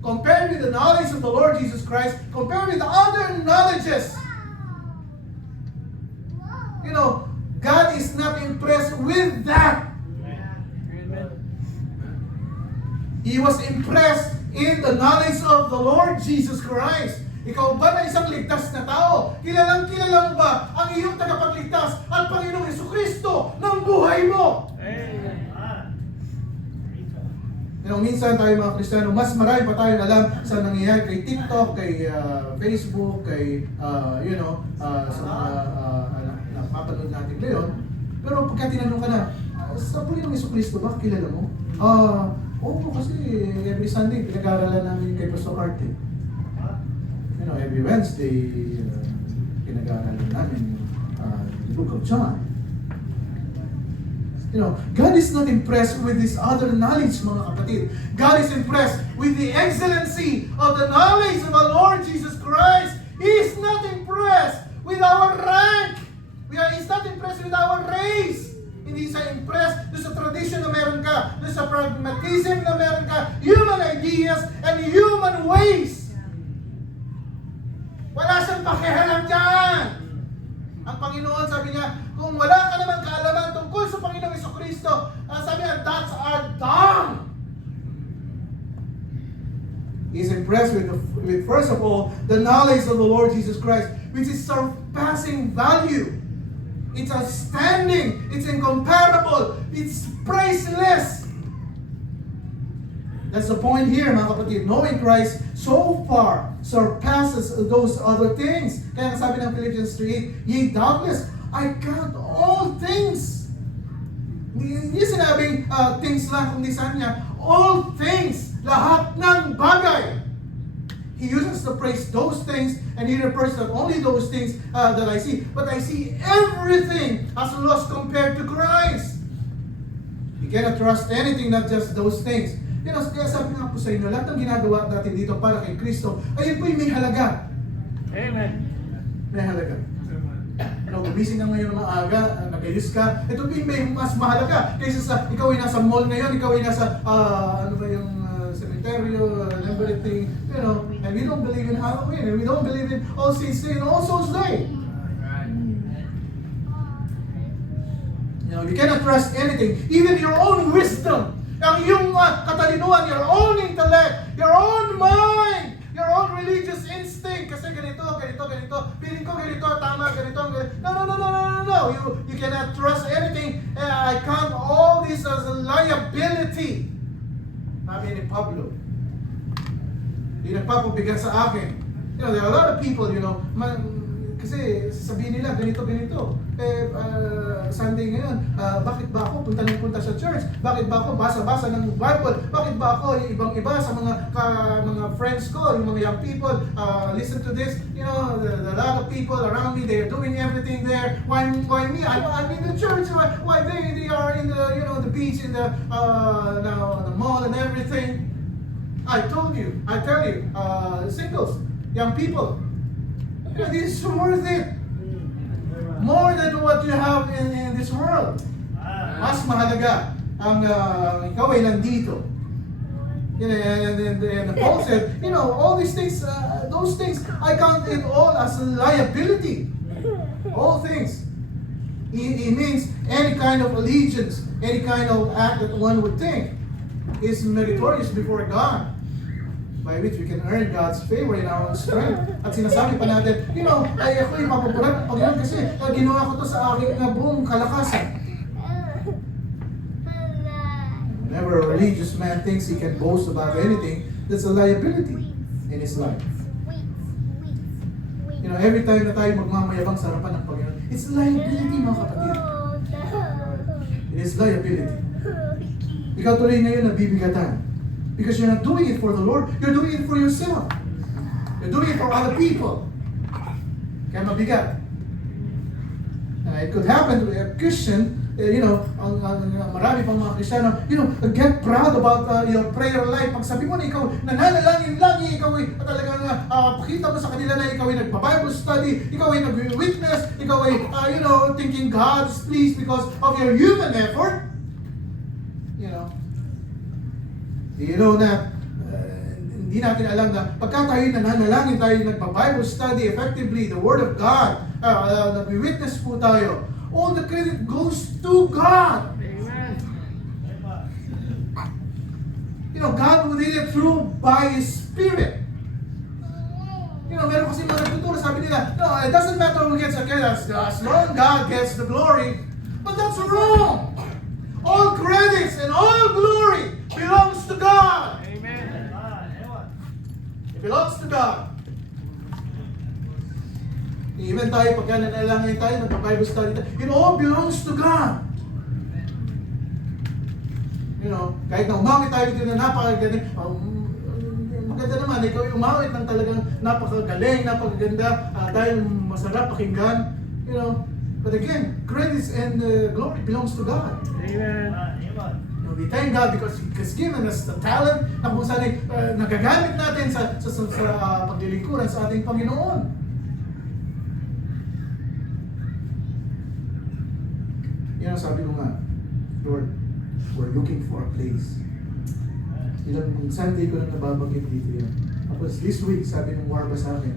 Compared with the knowledge of the Lord Jesus Christ, compared with the other knowledges. You know, God is not impressed with that. He was impressed in the knowledge of the Lord Jesus Christ. Ikaw ba na isang ligtas na tao? Kilalang kilala mo ba ang iyong tagapagligtas, ang Panginoong Jesucristo ng buhay mo? You know, minsan tayo mga Kristiyano, mas marami pa tayong alam sa nangyayari kay TikTok, kay Facebook, kay, sa mga napapanood natin ngayon. Pero pagka tinanong ka na, sa Panginoong Jesucristo ba, kilala mo? Oo, kasi every Sunday, pinag-aaralan namin kay Pastor Arte. You know, every Wednesday, pinag-aaralan namin the Book of John. God is not impressed with this other knowledge, mga kapatid. God is impressed with the excellency of the knowledge of our Lord Jesus Christ. He is not impressed with our rank. He's not impressed with our race. Hindi siya impressed doon sa tradition na meron ka, doon sa pragmatism na meron ka, human ideas and human ways. Wala siyang pakialam dyan. Ang Panginoon, sabi niya, kung wala ka naman kaalaman tungkol sa Panginoong Jesucristo, sabi niya, that's our dung. He's impressed with first of all, the knowledge of the Lord Jesus Christ, which is surpassing value. It's outstanding. It's incomparable. It's priceless. That's the point here, mga kapatid. Knowing Christ so far surpasses those other things. Kaya sabi ng Philippians 3:8, ye doubtless, I count all things. Hindi sinabing things lang, kundi sabi niya, all things, lahat ng bagay. He uses the phrase those things, and he refers to only those things that I see. But I see everything as lost compared to Christ. You cannot trust anything, not just those things. Kaya sabi nga po sa inyo, lahat ng ginagawa natin dito para kay Kristo, ayun po may halaga. Amen. May halaga. Gumising ka ngayon ng maaga, nag-ayos ka, ito po may mas mahalaga kaysa sa ikaw ay nasa mall ngayon, ikaw ay nasa cemetery, everything, and we don't believe in Halloween, and we don't believe in All Saints Day and All Souls Day. You cannot trust anything, even your own wisdom, ang iyong katalinuhan, your own intellect, your own mind, your own religious instinct, kasi ganito, feeling ko ganito, tama, ganito. No. You cannot trust anything. I count all this as a liability. Sabi ni Pablo, hindi nagpapabigat sa akin. There are a lot of people, kasi sabihin nila, ganito. Sunday ngayon, bakit ba ako punta sa church? Bakit ba ako basa-basa ng Bible? Bakit ba ako ibang-iba sa mga friends ko, yung mga young people, listen to this, a lot of people around me, they're doing everything there. Why me? I'm in the church. Why they are in the beach, in the mall and everything. I tell you, singles, young people, this is worth it. More than what you have in this world. Mas mahalaga ang ikaw ay nandito. And Paul said, all these things, those things, I count it all as a liability. All things. It means any kind of allegiance, any kind of act that one would think is meritorious before God, by which we can earn God's favor in our own strength. At sinasabi pa natin, ay ako'y mapapulat ng Panginoon kasi ginawa ko to sa aking buong kalakasan. Whenever a religious man thinks he can boast about anything, that's a liability in his life. Every time na tayo magmamayabang sa harapan ng Panginoon, it's liability, mga kapatid. It is liability. Ikaw tuloy ngayon nabibigatan. Because you're not doing it for the Lord, you're doing it for yourself. You're doing it for other people. Kaya mabigat. It could happen to a Christian, marami pang mga Kristiyano, get proud about your prayer life. Pag sabi mo na ikaw nananalangin lagi, ikaw ay talagang pakita mo sa kanila na ikaw ay nagpa-Bible study, ikaw ay nag-witness, ikaw ay, thinking God is pleased because of your human effort. Hindi natin alam na pagka tayo nananalangin, tayo nagpa-Bible study effectively, the Word of God, nag-witness po tayo, all the credit goes to God. Amen. God will lead it through by His Spirit. Meron kasi mga nagtuturo, sabi nila, no, it doesn't matter who gets the credit, as long God gets the glory. But that's wrong. All credits and all glory belongs to God. Amen. It belongs to God. Even tayo, pagka nanalangin tayo, nagpa-Bible study tayo, it all belongs to God. Kahit na umawit tayo dito na napakagaling, maganda naman, ikaw yung umawit ng talagang napakagaling, napakaganda, dahil masarap pakinggan, But again, credits and glory belongs to God. Amen. We thank God because He has given us the talent na kung saan ay nagagamit natin sa paglilingkuran sa ating Panginoon. Yan ang sabi ko nga, Lord, we're looking for a place. Ilang Sunday ko lang nababanggit dito yan. Tapos this week, sabi ng Warba sa akin,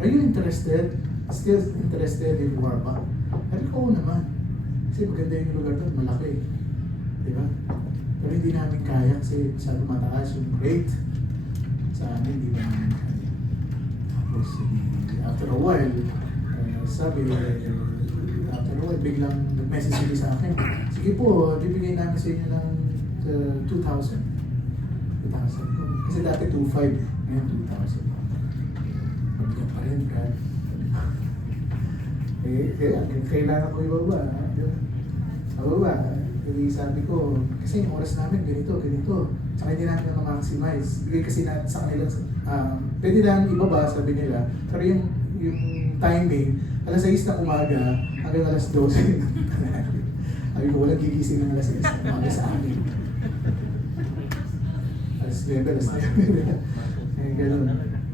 are you interested? Still interested in Warba? Sabi ko, oo naman. Kasi maganda yung lugar doon, malaki. Diba? Pero hindi namin kaya kasi masyado mataas yung rate. Sa amin, hindi ba namin kaya. Tapos, after a while, biglang nag-message sila sa akin. Sige po, bibigay namin sa inyo ng 2,000. 2,000. Kasi dati 2,500, ngayon 2,000. Pagkat pa rin, Brad. Kailangan ko ibaba. Ibaba. Kasi sabi ko, kasi yung oras namin, ganito. Saka hindi namin na-maximize. Bigay kasi natin sa kanila, pwede lang ibaba, sabi nila. Pero yung timing, alas 6 ng umaga hanggang alas 12. Sabi ko, walang gigising ng alas 6 ng umaga sa amin. Alas 9, alas 9. Ay, gano'n.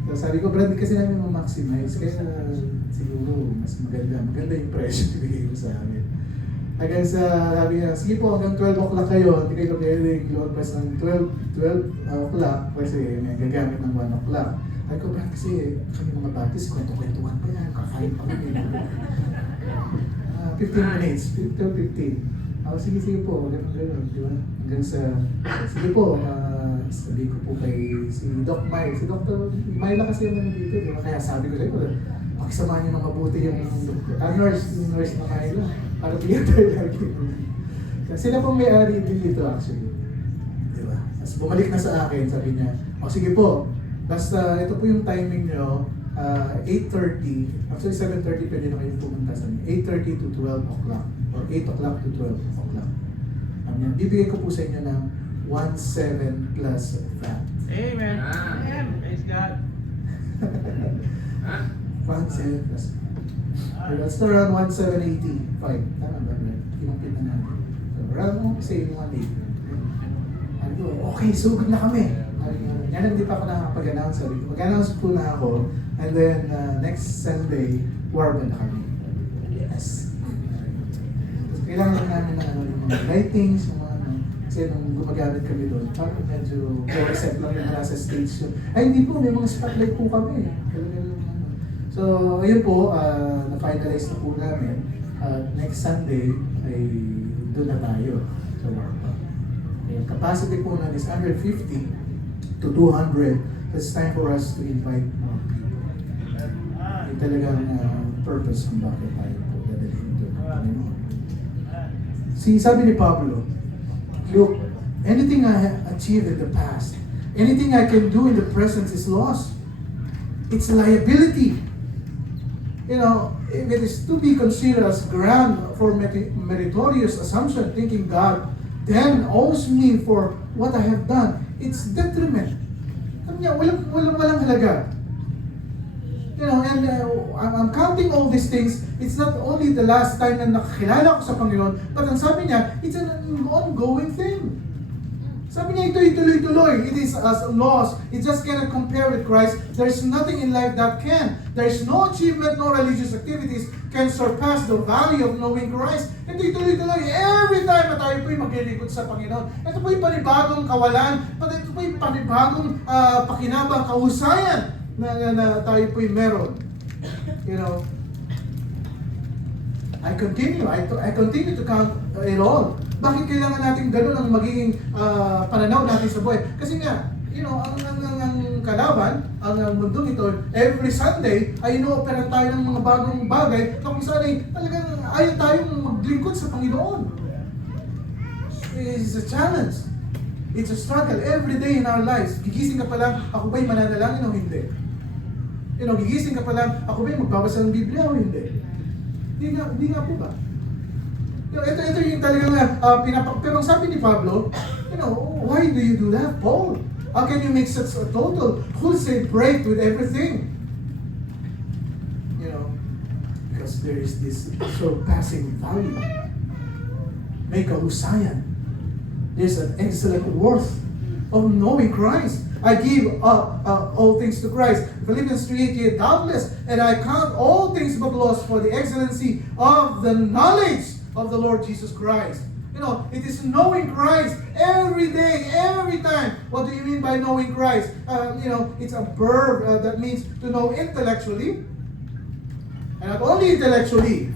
So, sabi ko, Brad, kasi namin ma-maximize. Kaya siguro, mas maganda yung presyo na bigay mo sa amin. Hanggang sa, sabi niya, sige po, hanggang 12 o'clock kayo, hindi kayo pwede lumagpas ng 12 o'clock kasi may gagamit ng 1 o'clock. Ay ko, Brad, kasi kami mga batis, kwento-kwentuhan pa yan, kakain pa kami. 15 minutes, 15. Sige po, gano'n, di ba? Hanggang sa, sige po, sabi ko po kay si Doc May, si Dr. Myla kasi yung nandito, di ba? Kaya sabi ko sa'yo, pakisamahan niyo ng mabuti yung nurse na Myla, para bigyan tayo lagi. Sila pong may-ari din dito actually. Di ba? Tapos bumalik na sa akin, sabi niya, sige po, basta ito po yung timing nyo, 8:30, actually 7:30 pwede na kayong pumunta sa amin. 8:30 to 12 o'clock or 8 o'clock to 12 o'clock. Bibigay ko po sa inyo ng 1.7 plus VAT. Amen. Amen. Praise God. 1.7 plus VAT. That's around 1.785. Tama ba? Kinumpit na natin. So around, say 1.8. Sabi ko, okay, sugod na kami. Yan, hindi pa ako nakapag-announce. Sabi ko, mag-announce po na ako. And then, next Sunday, warm na kami. Yes. So, kailangan namin na yung mga lightings, yung mga kasi nung gumagamit kami doon, parang medyo reset lang yung nasa stage. Ay, hindi po, may mga spotlight po kami. So, ayun po, na-finalize na po namin. Next Sunday, ay doon na tayo sa warm up. Yung capacity po na is 150 to 200. It's time for us to invite more people. Yung talagang purpose kung bakit tayo po dadalhin doon. Sabi ni Pablo, look, anything I achieved in the past, anything I can do in the present is lost. It's a liability. You know, if it is to be considered as grand for meritorious assumption, thinking God then owes me for what I have done, it's detriment. Sabi niya, walang halaga. You know, and I'm counting all these things. It's not only the last time na nakakilala ko sa Panginoon, but ang sabi niya, it's an ongoing thing. Sabi niya, ito ituloy-tuloy. It is as a loss. It just cannot compare with Christ. There's nothing in life that can. There's no achievement, no religious activities can surpass the value of knowing Christ. Ito ituloy-tuloy. Every time na tayo po'y maglilingkod sa Panginoon, ito po'y panibagong kawalan, ito po'y panibagong pakinabang, kahusayan na tayo po'y meron. You know, I continue to count it all. Bakit kailangan natin ganun ang magiging pananaw natin sa buhay? Kasi nga, you know, ang kalaban, ang mundong ito, every Sunday ay ino-opera tayo ng mga bagong bagay na kung saan ay talagang ayaw tayong maglingkod sa Panginoon. It's a challenge. It's a struggle every day in our lives. Gigising ka pa lang, ako ba'y mananalangin o hindi? You know, gigising ka pa lang, ako ba'y magbabasa ng Biblia o hindi? Hindi nga po ba? Ito yung talagang pero sabi ni Pablo, you know, why do you do that, Paul? How can you make such a total wholesale break with everything? You know, because there is this surpassing value. May kahusayan. There's an excellent worth of knowing Christ. I give all things to Christ. Philippians 3:8, doubtless, and I count all things but loss for the excellency of the knowledge of the Lord Jesus Christ. You know, it is knowing Christ every day, every time. What do you mean by knowing Christ? You know, it's a verb that means to know intellectually. And not only intellectually,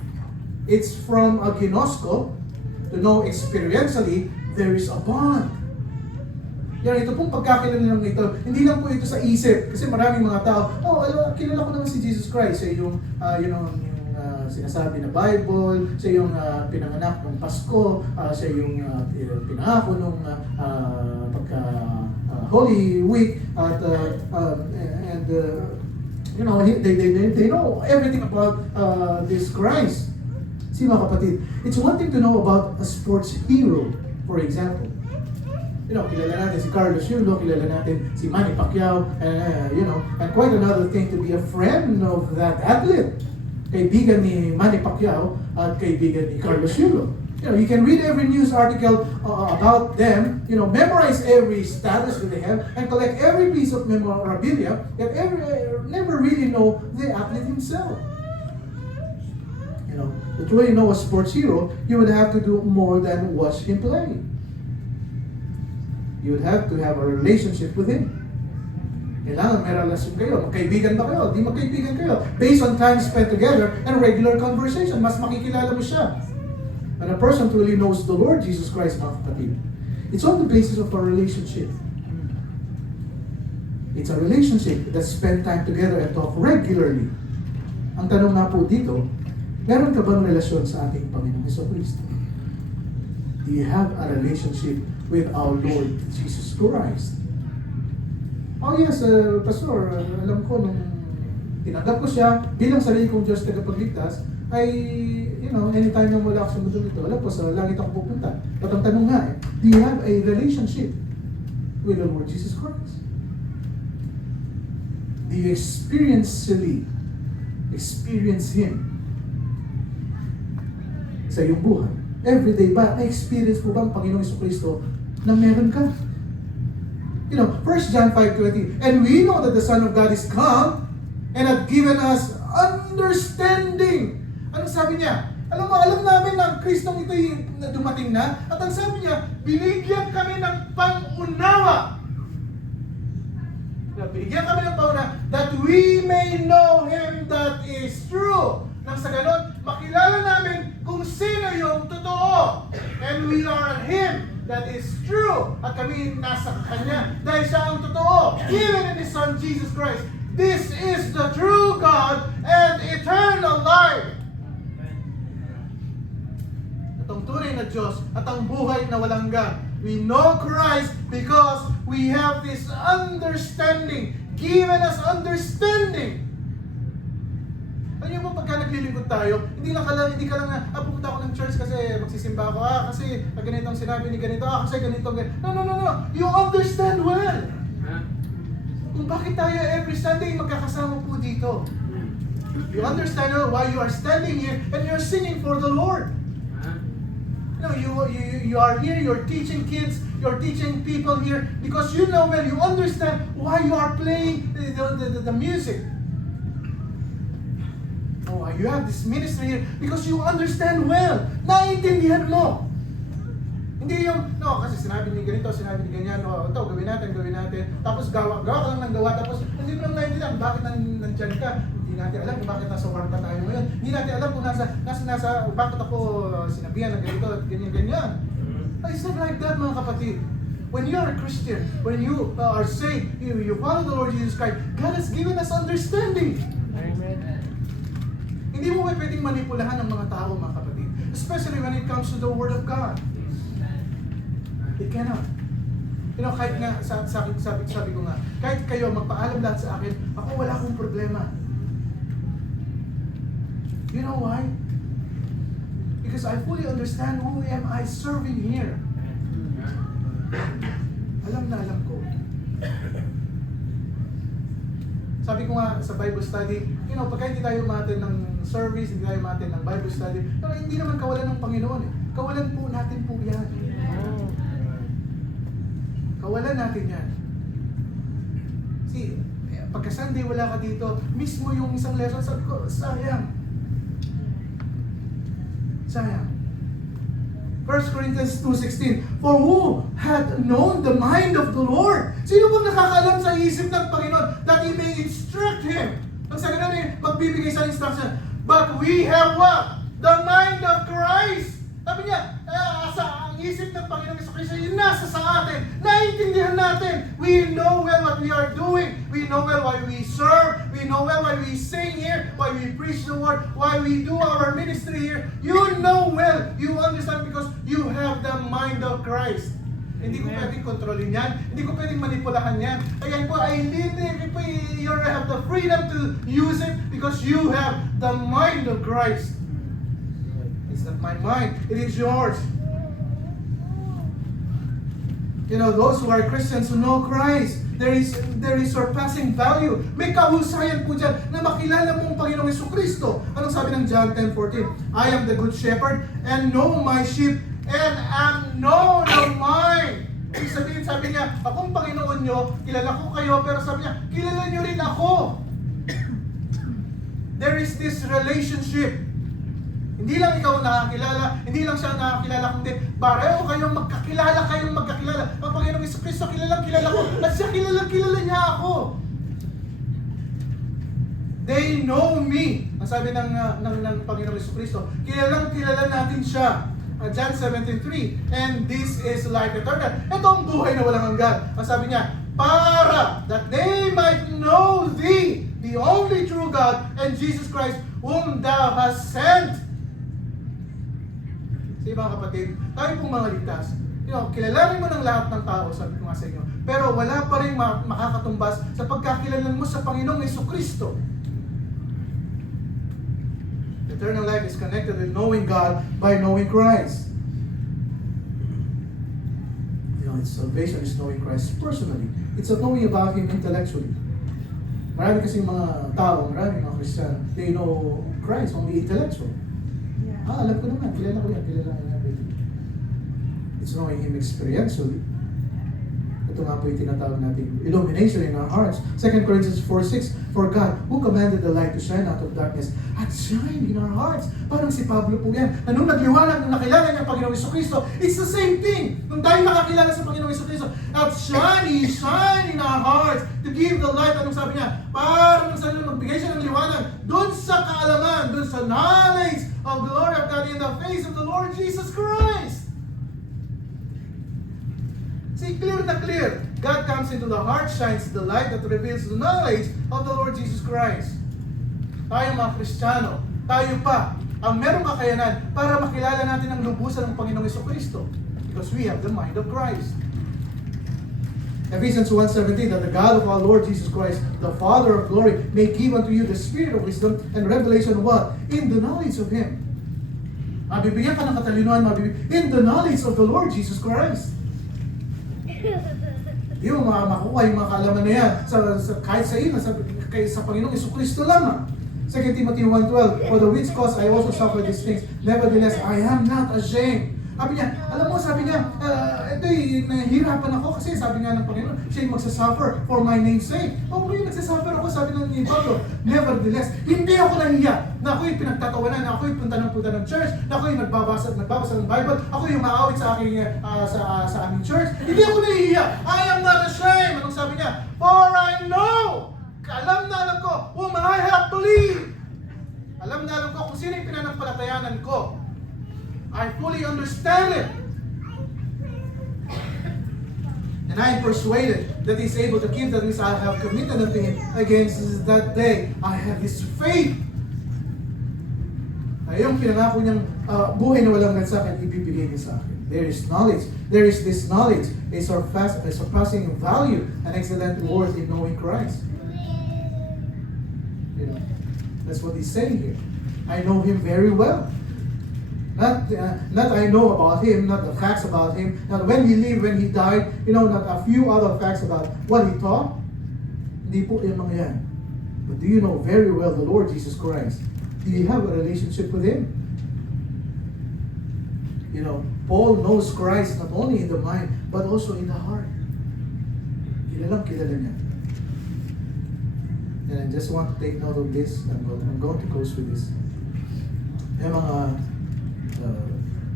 it's from a ginosko, to know experientially, there is a bond. Yan, ito pong pagkakilala ng ito, hindi lang po ito sa isip. Kasi maraming mga tao, kilala ko naman si Jesus Christ. Siya yung, yung sinasabi na Bible, siya yung pinanganak ng Pasko, siya yung pinangako nung pagka Holy Week, at you know, they know everything about this Christ. See mga kapatid, it's one thing to know about a sports hero, for example. You know, kilala natin si Carlos Yulo, kilala natin si Manny Pacquiao, you know, and quite another thing to be a friend of that athlete. Kaibigan ni Manny Pacquiao at kaibigan ni Carlos Yulo. You know, you can read every news article about them, you know, memorize every status that they have, and collect every piece of memorabilia, yet never really know the athlete himself. You know, to truly know a sports hero, you would have to do more than watch him play. You would have to have a relationship with him. Kailangan may relasyon kayo. Magkaibigan ba kayo? Di magkaibigan kayo. Based on time spent together and regular conversation, mas makikilala mo siya. When a person truly knows the Lord Jesus Christ, mga kapatid, it's on the basis of a relationship. It's a relationship that spend time together and talk regularly. Ang tanong nga po dito, meron ka bang relasyon sa ating Panginoong Jesucristo? Do you have a relationship with our Lord Jesus Christ? Oh yes, Pastor, alam ko nung tinanggap ko siya bilang sarili kong Diyos tagapagligtas, ay, you know, anytime na wala ako sa mundo nito, alam ko, sa langit ako pupunta. But ang tanong nga do you have a relationship with the Lord Jesus Christ? Do you experience Him sa iyong buhay? Everyday ba, na-experience mo ba ang Panginoong Jesucristo na meron ka? You know, 1 John 5:20, and we know that the Son of God is come and hath given us understanding. Anong sabi niya? Alam namin na ang Kristong ito'y dumating na, at ang sabi niya, binigyan kami ng pangunawa. Binigyan kami ng pangunawa that we may know Him that is true. Nang sa ganon, makilala namin kung sino yung totoo. And we are Him that is true. At kami nasa Kanya dahil siya ang totoo. Even in His Son, Jesus Christ. This is the true God and eternal life. Itong tunay na Diyos at ang buhay na walang hanggan. We know Christ because we have this understanding. Given us understanding. Alam niyo po, pagka naglilingkod tayo, hindi ka lang pupunta ako ng church kasi magsisimba ako, kasi ganito ang sinabi ni ganito, kasi ganito. No. You understand well. Kung bakit tayo every Sunday magkakasama po dito. You understand well why you are standing here and you're singing for the Lord. You know, you are here, you're teaching kids, you're teaching people here because you know well, you understand why you are playing the music. Oh, you have this ministry here because you understand well. Naiintindihan mo. Hindi yung, kasi sinabi ni ganito, sinabi ni ganyan, ito, gawin natin. Tapos gawa ka lang ng gawa, tapos hindi mo lang naiintindihan, bakit nandyan ka? Hindi natin alam kung bakit nasa kwarta tayo ngayon. Hindi natin alam kung bakit ako sinabihan ng ganito at ganyan. It's not like that, mga kapatid. When you are a Christian, when you are saved, you follow the Lord Jesus Christ, God has given us understanding. Amen. Hindi mo pwedeng manipulahan ng mga tao, mga kapatid. Especially when it comes to the Word of God. It cannot. You know, kahit nga, sabi ko nga, kahit kayo magpaalam lahat sa akin, ako wala akong problema. You know why? Because I fully understand who am I serving here. Alam ko. Sabi ko nga sa Bible study, pagka hindi tayo umattend ng service, hindi tayo umattend ng Bible study, pero hindi naman kawalan ng Panginoon. Kawalan po natin po yan. Kawalan natin yan. See, pagka Sunday wala ka dito, mismo yung isang lesson, sabi ko, sayang. Sayang. 1 Corinthians 2:16, for who had known the mind of the Lord? Sino bang nakakaalam sa isip ng Panginoon that He may instruct Him? Ang sa ganun magbibigay sa instruction. But we have what? The mind of Christ. Sabi niya, ang isip ng Panginoon Kristo, yun nasa sa atin. Naiintindihan natin. We know well what we are doing. We know well why we serve. We know well why we sing here, why we preach the word, why we do our ministry here. You know well. You understand because you have the mind of Christ. Hindi ko pwedeng kontrolin yan. Hindi ko pwedeng manipulahan yan. Ayan po, you have the freedom to use it because you have the mind of Christ. It's not my mind. It is yours. Those who are Christians who know Christ, there is surpassing value. May kahusayan po dyan na makilala mo ang Panginoong Jesucristo. Anong sabi ng John 10:14? I am the good shepherd and know my sheep and am known of mine. Ibig sabihin, sabi niya, akong Panginoon nyo, kilala ko kayo, pero sabi niya, kilala nyo rin ako. There is this relationship. Hindi lang ikaw nakakilala, hindi lang siya nakakilala, kundi pareho kayong magkakilala. Ang Panginoong Jesucristo, kilala ko, at siya kilala niya ako. They know me. Ang sabi ng Panginoong Jesucristo, kilala natin siya. John 17:3, and this is life eternal. Ito ang buhay na walang hanggan. Ang sabi niya, para that they might know thee, the only true God, and Jesus Christ, whom thou hast sent. Sige mga kapatid, tayo pong mga ligtas. Kilalanin mo ng lahat ng tao, sabi ko nga sa inyo. Pero wala pa rin makakatumbas sa pagkakilalan mo sa Panginoong Jesucristo. Eternal life is connected with knowing God by knowing Christ. It's salvation is knowing Christ personally. It's not knowing about Him intellectually. Marami kasing mga tao, marami mga Christian, they know Christ only intellectual. Alam ko naman, kilala ko yan everything. It's knowing Him experientially. Ito nga po yung tinatawag natin illumination in our hearts. 2 Corinthians 4:6, for God, who commanded the light to shine out of darkness, at shine in our hearts. Parang si Pablo po yan. Na nung nagliwanag, nung nakilala niya ang Panginoong Jesucristo, it's the same thing. Nung tayo nakakilala sa Panginoong Jesucristo, at shine in our hearts to give the light. Anong sabi niya? Parang sa magbigay siya ng liwanag doon sa kaalaman, doon sa knowledge of the glory of God in the face of the Lord Jesus Christ. See, clear na clear. God comes into the heart, shines the light that reveals the knowledge of the Lord Jesus Christ. Tayo mga Kristiyano, tayo pa, ang merong kakayanan para makilala natin ang lubusan ng Panginoong Jesucristo. Because we have the mind of Christ. Ephesians 1:17, that the God of our Lord Jesus Christ, the Father of glory, may give unto you the spirit of wisdom and revelation of what? In the knowledge of Him. Mabibigyan ka ng katalinuhan, in the knowledge of the Lord Jesus Christ. Di mo makukuha yung mga kaalaman na yan kahit sa iyo, sa Panginoong Jesucristo lamang. 2 Timothy 1:12, for the which cause I also suffer these things, nevertheless I am not ashamed. Sabi niya, nahihirapan ako kasi sabi nga ng Panginoon, siya yung magsasuffer for my name's sake. Okay, nagsasuffer ako, sabi ng Pablo. Nevertheless, hindi ako nahiya na ako'y pinagtatawanan, na ako'y punta ng church, na ako'y nagbabasa ng Bible, ako yung maawit sa aking sa aming church. Hindi ako nahihiya. I am not ashamed. Anong sabi niya? For I know, alam ko, whom I have believed. Alam ko kung sino yung pinanampalatayanan ko. I fully understand it. And I am persuaded that He is able to keep that which I have committed unto Him against that day. I have His faith. Ay, yung pinangako niyang buhay na walang nagsakit, ibibigay niya sa akin. There is knowledge. There is this knowledge, a surpassing value, an excellent worth in knowing Christ. That's what He's saying here. I know Him very well. Not I know about Him, not the facts about Him, not when He lived, when He died, not a few other facts about what He taught. Hindi po yung mga yan. But do you know very well the Lord Jesus Christ? Do you have a relationship with Him? You know, Paul knows Christ not only in the mind, but also in the heart. Kilala niya. And I just want to take note of this. I'm going to close with this. May mga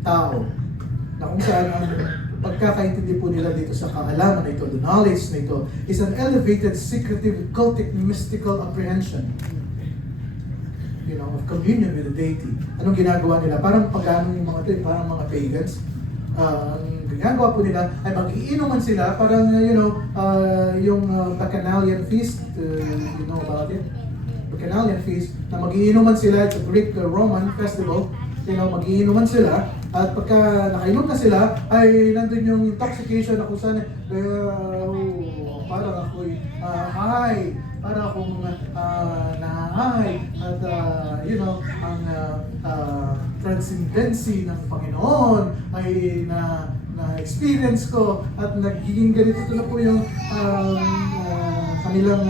tao na kung saan ang pagkakaintindi po nila dito sa kaalaman na ito, the knowledge na ito, is an elevated, secretive, cultic, mystical apprehension, you know, of communion with the deity. Anong ginagawa nila? Parang pagano yung mga ito, parang mga pagans. Ang ginagawa po nila ay mag-iinuman sila, parang, you know, yung Bacchanalian feast, you know about it? Bacchanalian feast, na mag-iinuman sila, it's a Greek Roman festival, you know, mag-iinuman sila, at pagka nakainom na sila, ay nandun yung intoxication na kung saan, parang ako'y high, parang akong na-high, at you know, ang transcendency ng Panginoon ay na-experience ko, at nagiging ganito na po yung kanilang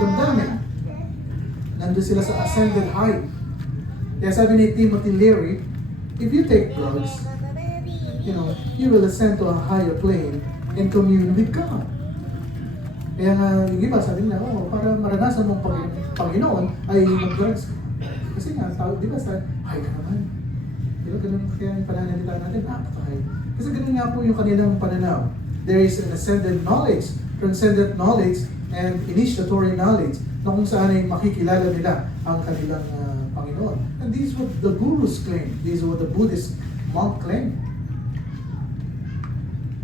damdamin. Nandun sila sa ascended high. Kaya sabi ni Timothy Leary, if you take drugs, you know, you will ascend to a higher plane and commune with God. Kaya nga, yung iba sabi nila, para maranasan mong Panginoon ay mag-drugs ka. Kasi nga, di ba sa high ka naman? Di ba ganun kaya yung pananalita natin, napaka-high. Kasi ganun nga po yung kanilang pananaw. There is an ascended knowledge, transcendent knowledge, and initiatory knowledge na kung saan ay makikilala nila ang kanilang Panginoon. And these what the gurus claim. These what the Buddhist monk claim.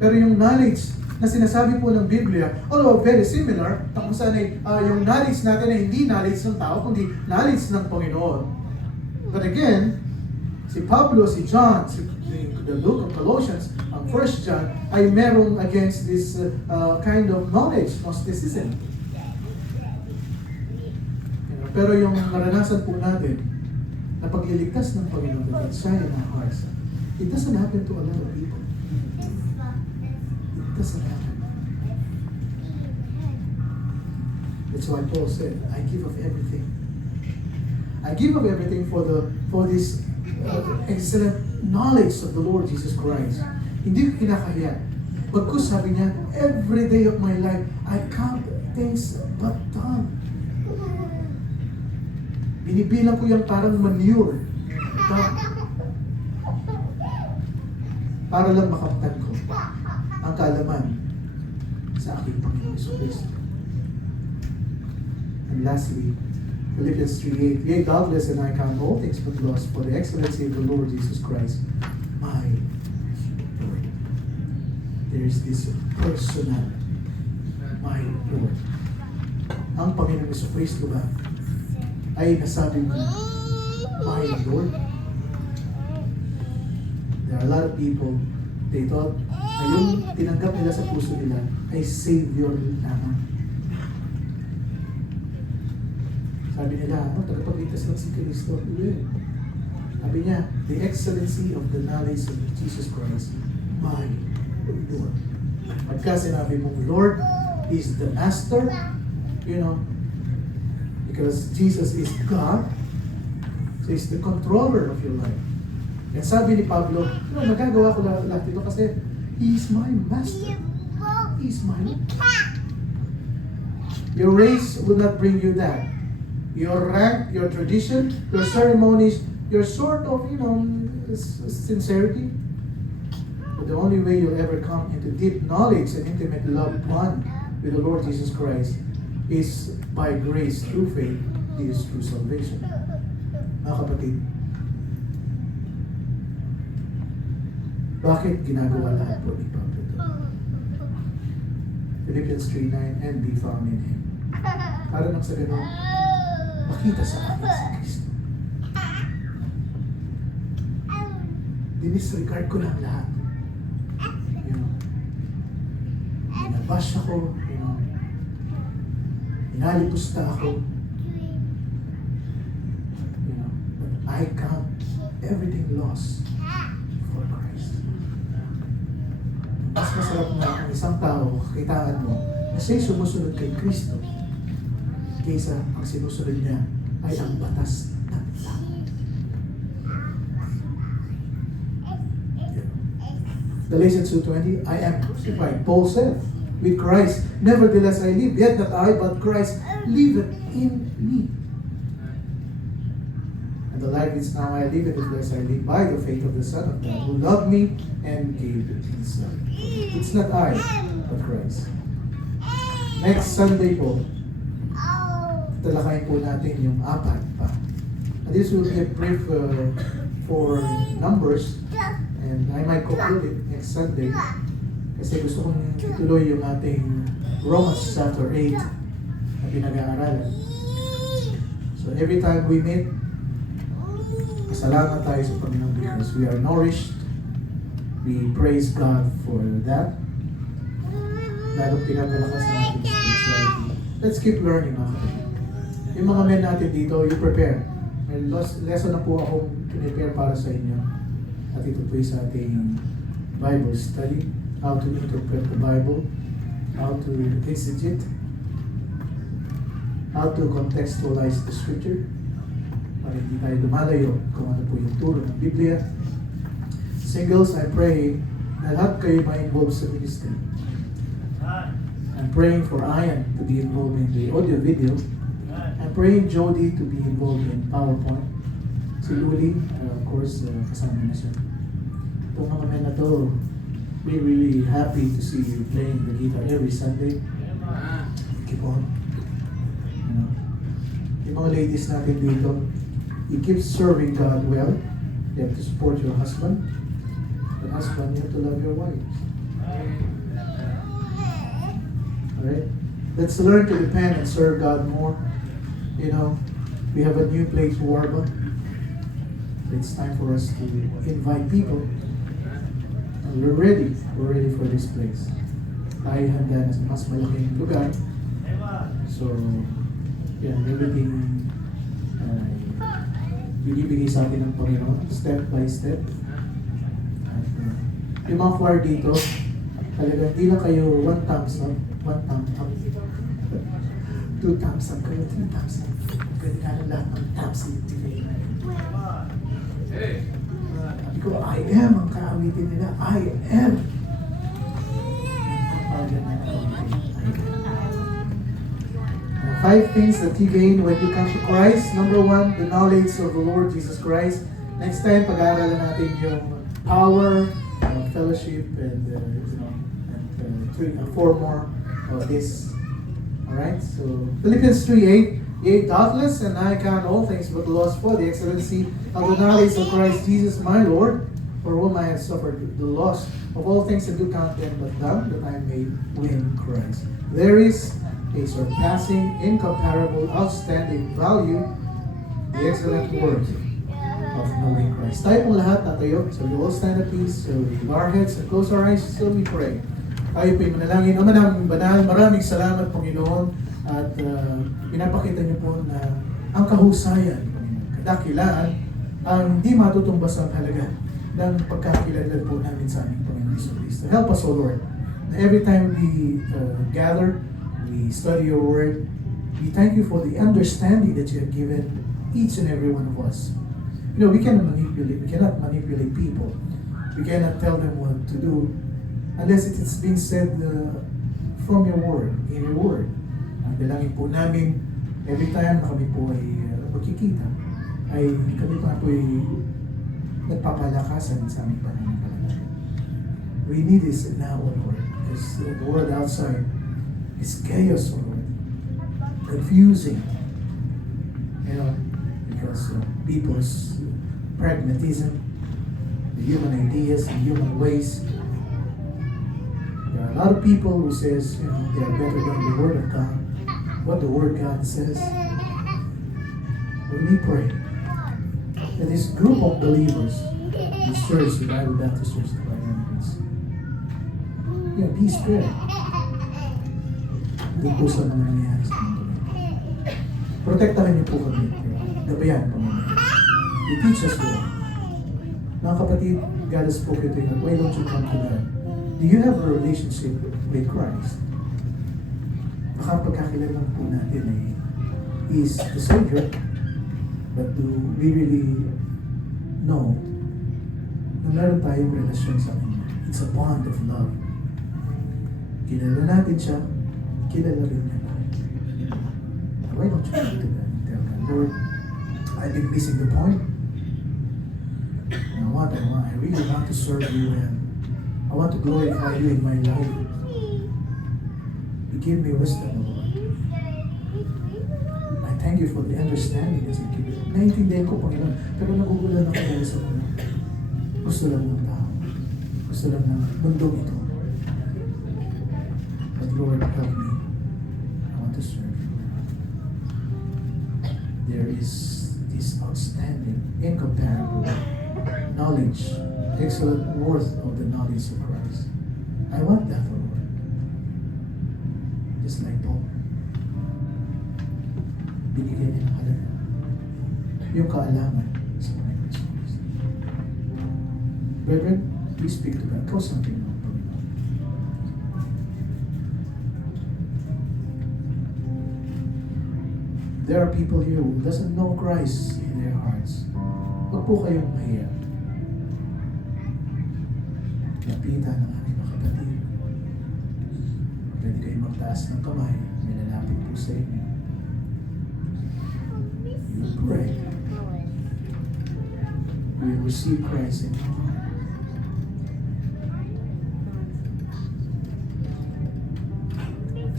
Pero yung knowledge na sinasabi po ng Biblia, although very similar, na kung saan ay yung knowledge natin ay hindi knowledge ng tao, kundi knowledge ng Panginoon. But again, si Pablo, si John, the book of Colossians, ang 1 John, ay merong against this kind of knowledge, Gnosticism. Pero yung naranasan po natin na pagliligtas ng Panginoon, that shine in our hearts, it doesn't happen to a lot of people. It doesn't happen. That's why Paul said, I give up everything. I give up everything for this excellent knowledge of the Lord Jesus Christ. Hindi ko kinakahiya. Bagkus sabi niya, every day of my life, I count things but done. Binibilang ko yung parang manure. Para lang makamtan ko ang kaalaman sa aking Panginoon Kristo. And lastly, Philippians 3:8, yea, doubtless, and I count all things but loss for the excellency of the Lord Jesus Christ, my Lord. There is this personal, my Lord. Ang Panginoon Kristo ba ay nasabi mo, my Lord? There are a lot of people, they thought, na yung tinanggap nila sa puso nila ay Savior lamang. Sabi nila, tagapagligtas lang si Kristo. Sabi niya, the excellency of the knowledge of Jesus Christ, my Lord. Pagka sinabi mong Lord is the Master, you know, because Jesus is God, so He's the controller of your life. And sabi ni Pablo, no, magagawa ko lahat ito kasi He is my Master. He is my Lord. Your race will not bring you that. Your rank, your tradition, your ceremonies, your sort of, you know, sincerity. But the only way you'll ever come into deep knowledge and intimate love bond with the Lord Jesus Christ is by grace through faith, is through salvation. Mga kapatid, bakit ginagawa lahat po ni Pablo ito? Philippians 3:9, and be found in Him. Para nang sa ganun, makita sa akin si Kristo. Dinisregard ko lang lahat. You know, binabash ako, you know, inalipusta ako. You know, but I count everything lost for Christ. Mas masarap na ang isang tao, kakitaan mo, na siya'y sumusunod kay Kristo kaysa ang sinusunod niya ay ang batas ng langit. Galatians 2:20, I am crucified, Paul said, with Christ. Nevertheless I live, yet not I, but Christ liveth in me. And the life is now I live, in the flesh I live by the faith of the Son of God, who loved me and gave himself. It's not I, but Christ. Next Sunday po, talakayin po natin yung apat pa. And this will be a brief for numbers, and I might conclude it next Sunday kasi gusto kong ituloy yung ating Romans chapter 8 na pinag-aaralan. So every time we meet, pasalamat tayo sa Panginoon because we are nourished. We praise God for that. Lalong pinapalakas ang ating spirituality. Let's keep learning, mga kapatid. Yung mga men natin dito, you prepare. May lesson na po akong prepare para sa inyo. At ito po sa ating Bible study. How to interpret the Bible. How to exegete. How to contextualize the Scripture. Para hindi tayo lumalayo kung ano po yung turo ng Biblia. Singles, I pray na lahat kayo ma-involve sa ministry. I'm praying for Ian to be involved in the audio-video. I'm praying Jody to be involved in PowerPoint. Si Uli, of course, kasama na siya. Itong mga men na to, we're really happy to see you playing the guitar every Sunday. Keep on. You know, yung mga ladies natin dito, you keep serving God well. You have to support your husband. Your husband, you have to love your wife. Alright? Let's learn to depend and serve God more. You know, we have a new place for Warba. It's time for us to invite people. And we're ready. We're ready for this place. Tayo handa na sa mas malaking lugar. So, yeah, everything binibigay sa atin ng Panginoon, step by step. At, yung mga choir dito, talagang hindi lang kayo one thumbs up, one thumbs up, two thumbs up kayo, three thumbs up. Pwede ka lang lahat ng thumbs up. Sabi ko, I am ang kaawitin nila. I am. Five things that you gain when you come to Christ. Number one, the knowledge of the Lord Jesus Christ. Next time, pag-aaralan natin yung power, fellowship, and four more of this. Alright, so Philippians 3:8. Yea, doubtless, and I count all things but loss for the excellency of the knowledge of Christ Jesus my Lord, for whom I have suffered the loss of all things, and do count them but dung, that I may win Christ. There is a surpassing, incomparable, outstanding value, the excellent word of knowing Christ. Tayo pong lahat tatayo, so we all stand at peace, so we bow our heads and close our eyes, so we pray. Tayo po'y manalangin. Ama naming banal, maraming salamat, Panginoon, at pinapakita niyo po na ang kahusayan, kadakilaan, ang hindi matutumbas ang halaga ng pagkakilala po namin sa aming Panginoon Kristo. Help us, O Lord, na every time we gather, we study your word, we thank you for the understanding that you have given each and every one of us. You know, we cannot manipulate people. We cannot tell them what to do unless it is being said from your word, in your word. Ang dalangin po namin, every time na kami po ay magkikita, ay kami pa po ay nagpapalakasan sa aming pananampalataya. We need this now, O Lord, because the world outside is chaos, O Lord, confusing, you know, because people's pragmatism, the human ideas, and human ways. There are a lot of people who says, you know, they are better than the Word of God, what the Word of God says. When we pray, that this group of believers, this church, the Bible Baptist Church, the Bible Baptist, you know, be spared. Doon po sa mga nangyayari sa mundo. Protektahan niyo po kami. Gabayan po namin. You teach us well. Mga kapatid, God has spoken to you. Why don't you come to God? Do you have a relationship with Christ? Baka pagkakilala po natin ay is the Savior, but do we really know na meron tayong relasyon sa Kanya? It's a bond of love. Kilala natin siya, kilala rin niya tayo. Why don't you go to God and tell God, Lord, I've been missing the point. And I really want to serve you and I want to glorify you in my life. You give me wisdom, Lord. I thank you for the understanding that you give me. Naiintindihan ko, Panginoon, pero nagugulan ako dahil sa mga gusto lang ng tao. Gusto lang ng mundong ito. But Lord, help me. I want to serve you. There is this outstanding, incomparable knowledge, excellent worth of the knowledge of Christ. I want that, Lord. Just like Paul. Binigyan niya ng halaga. Yung kaalaman sa mga Christians. Brethren, please speak to God. Go something more, Panginoon. There are people here who doesn't know Christ in their hearts. Huwag po kayong mahiya. Lapitan ng aming mga kapatid. Pwede kayong magtaas ng kamay. May lalapit po sa inyo. You pray. You will receive Christ in your heart.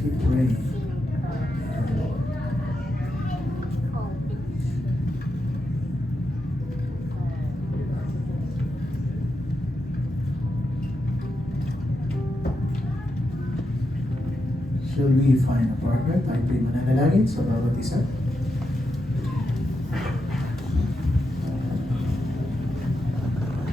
Keep praying. Lord. Shall we find a partner? Tayo po'y mananalangin sa bawat isa.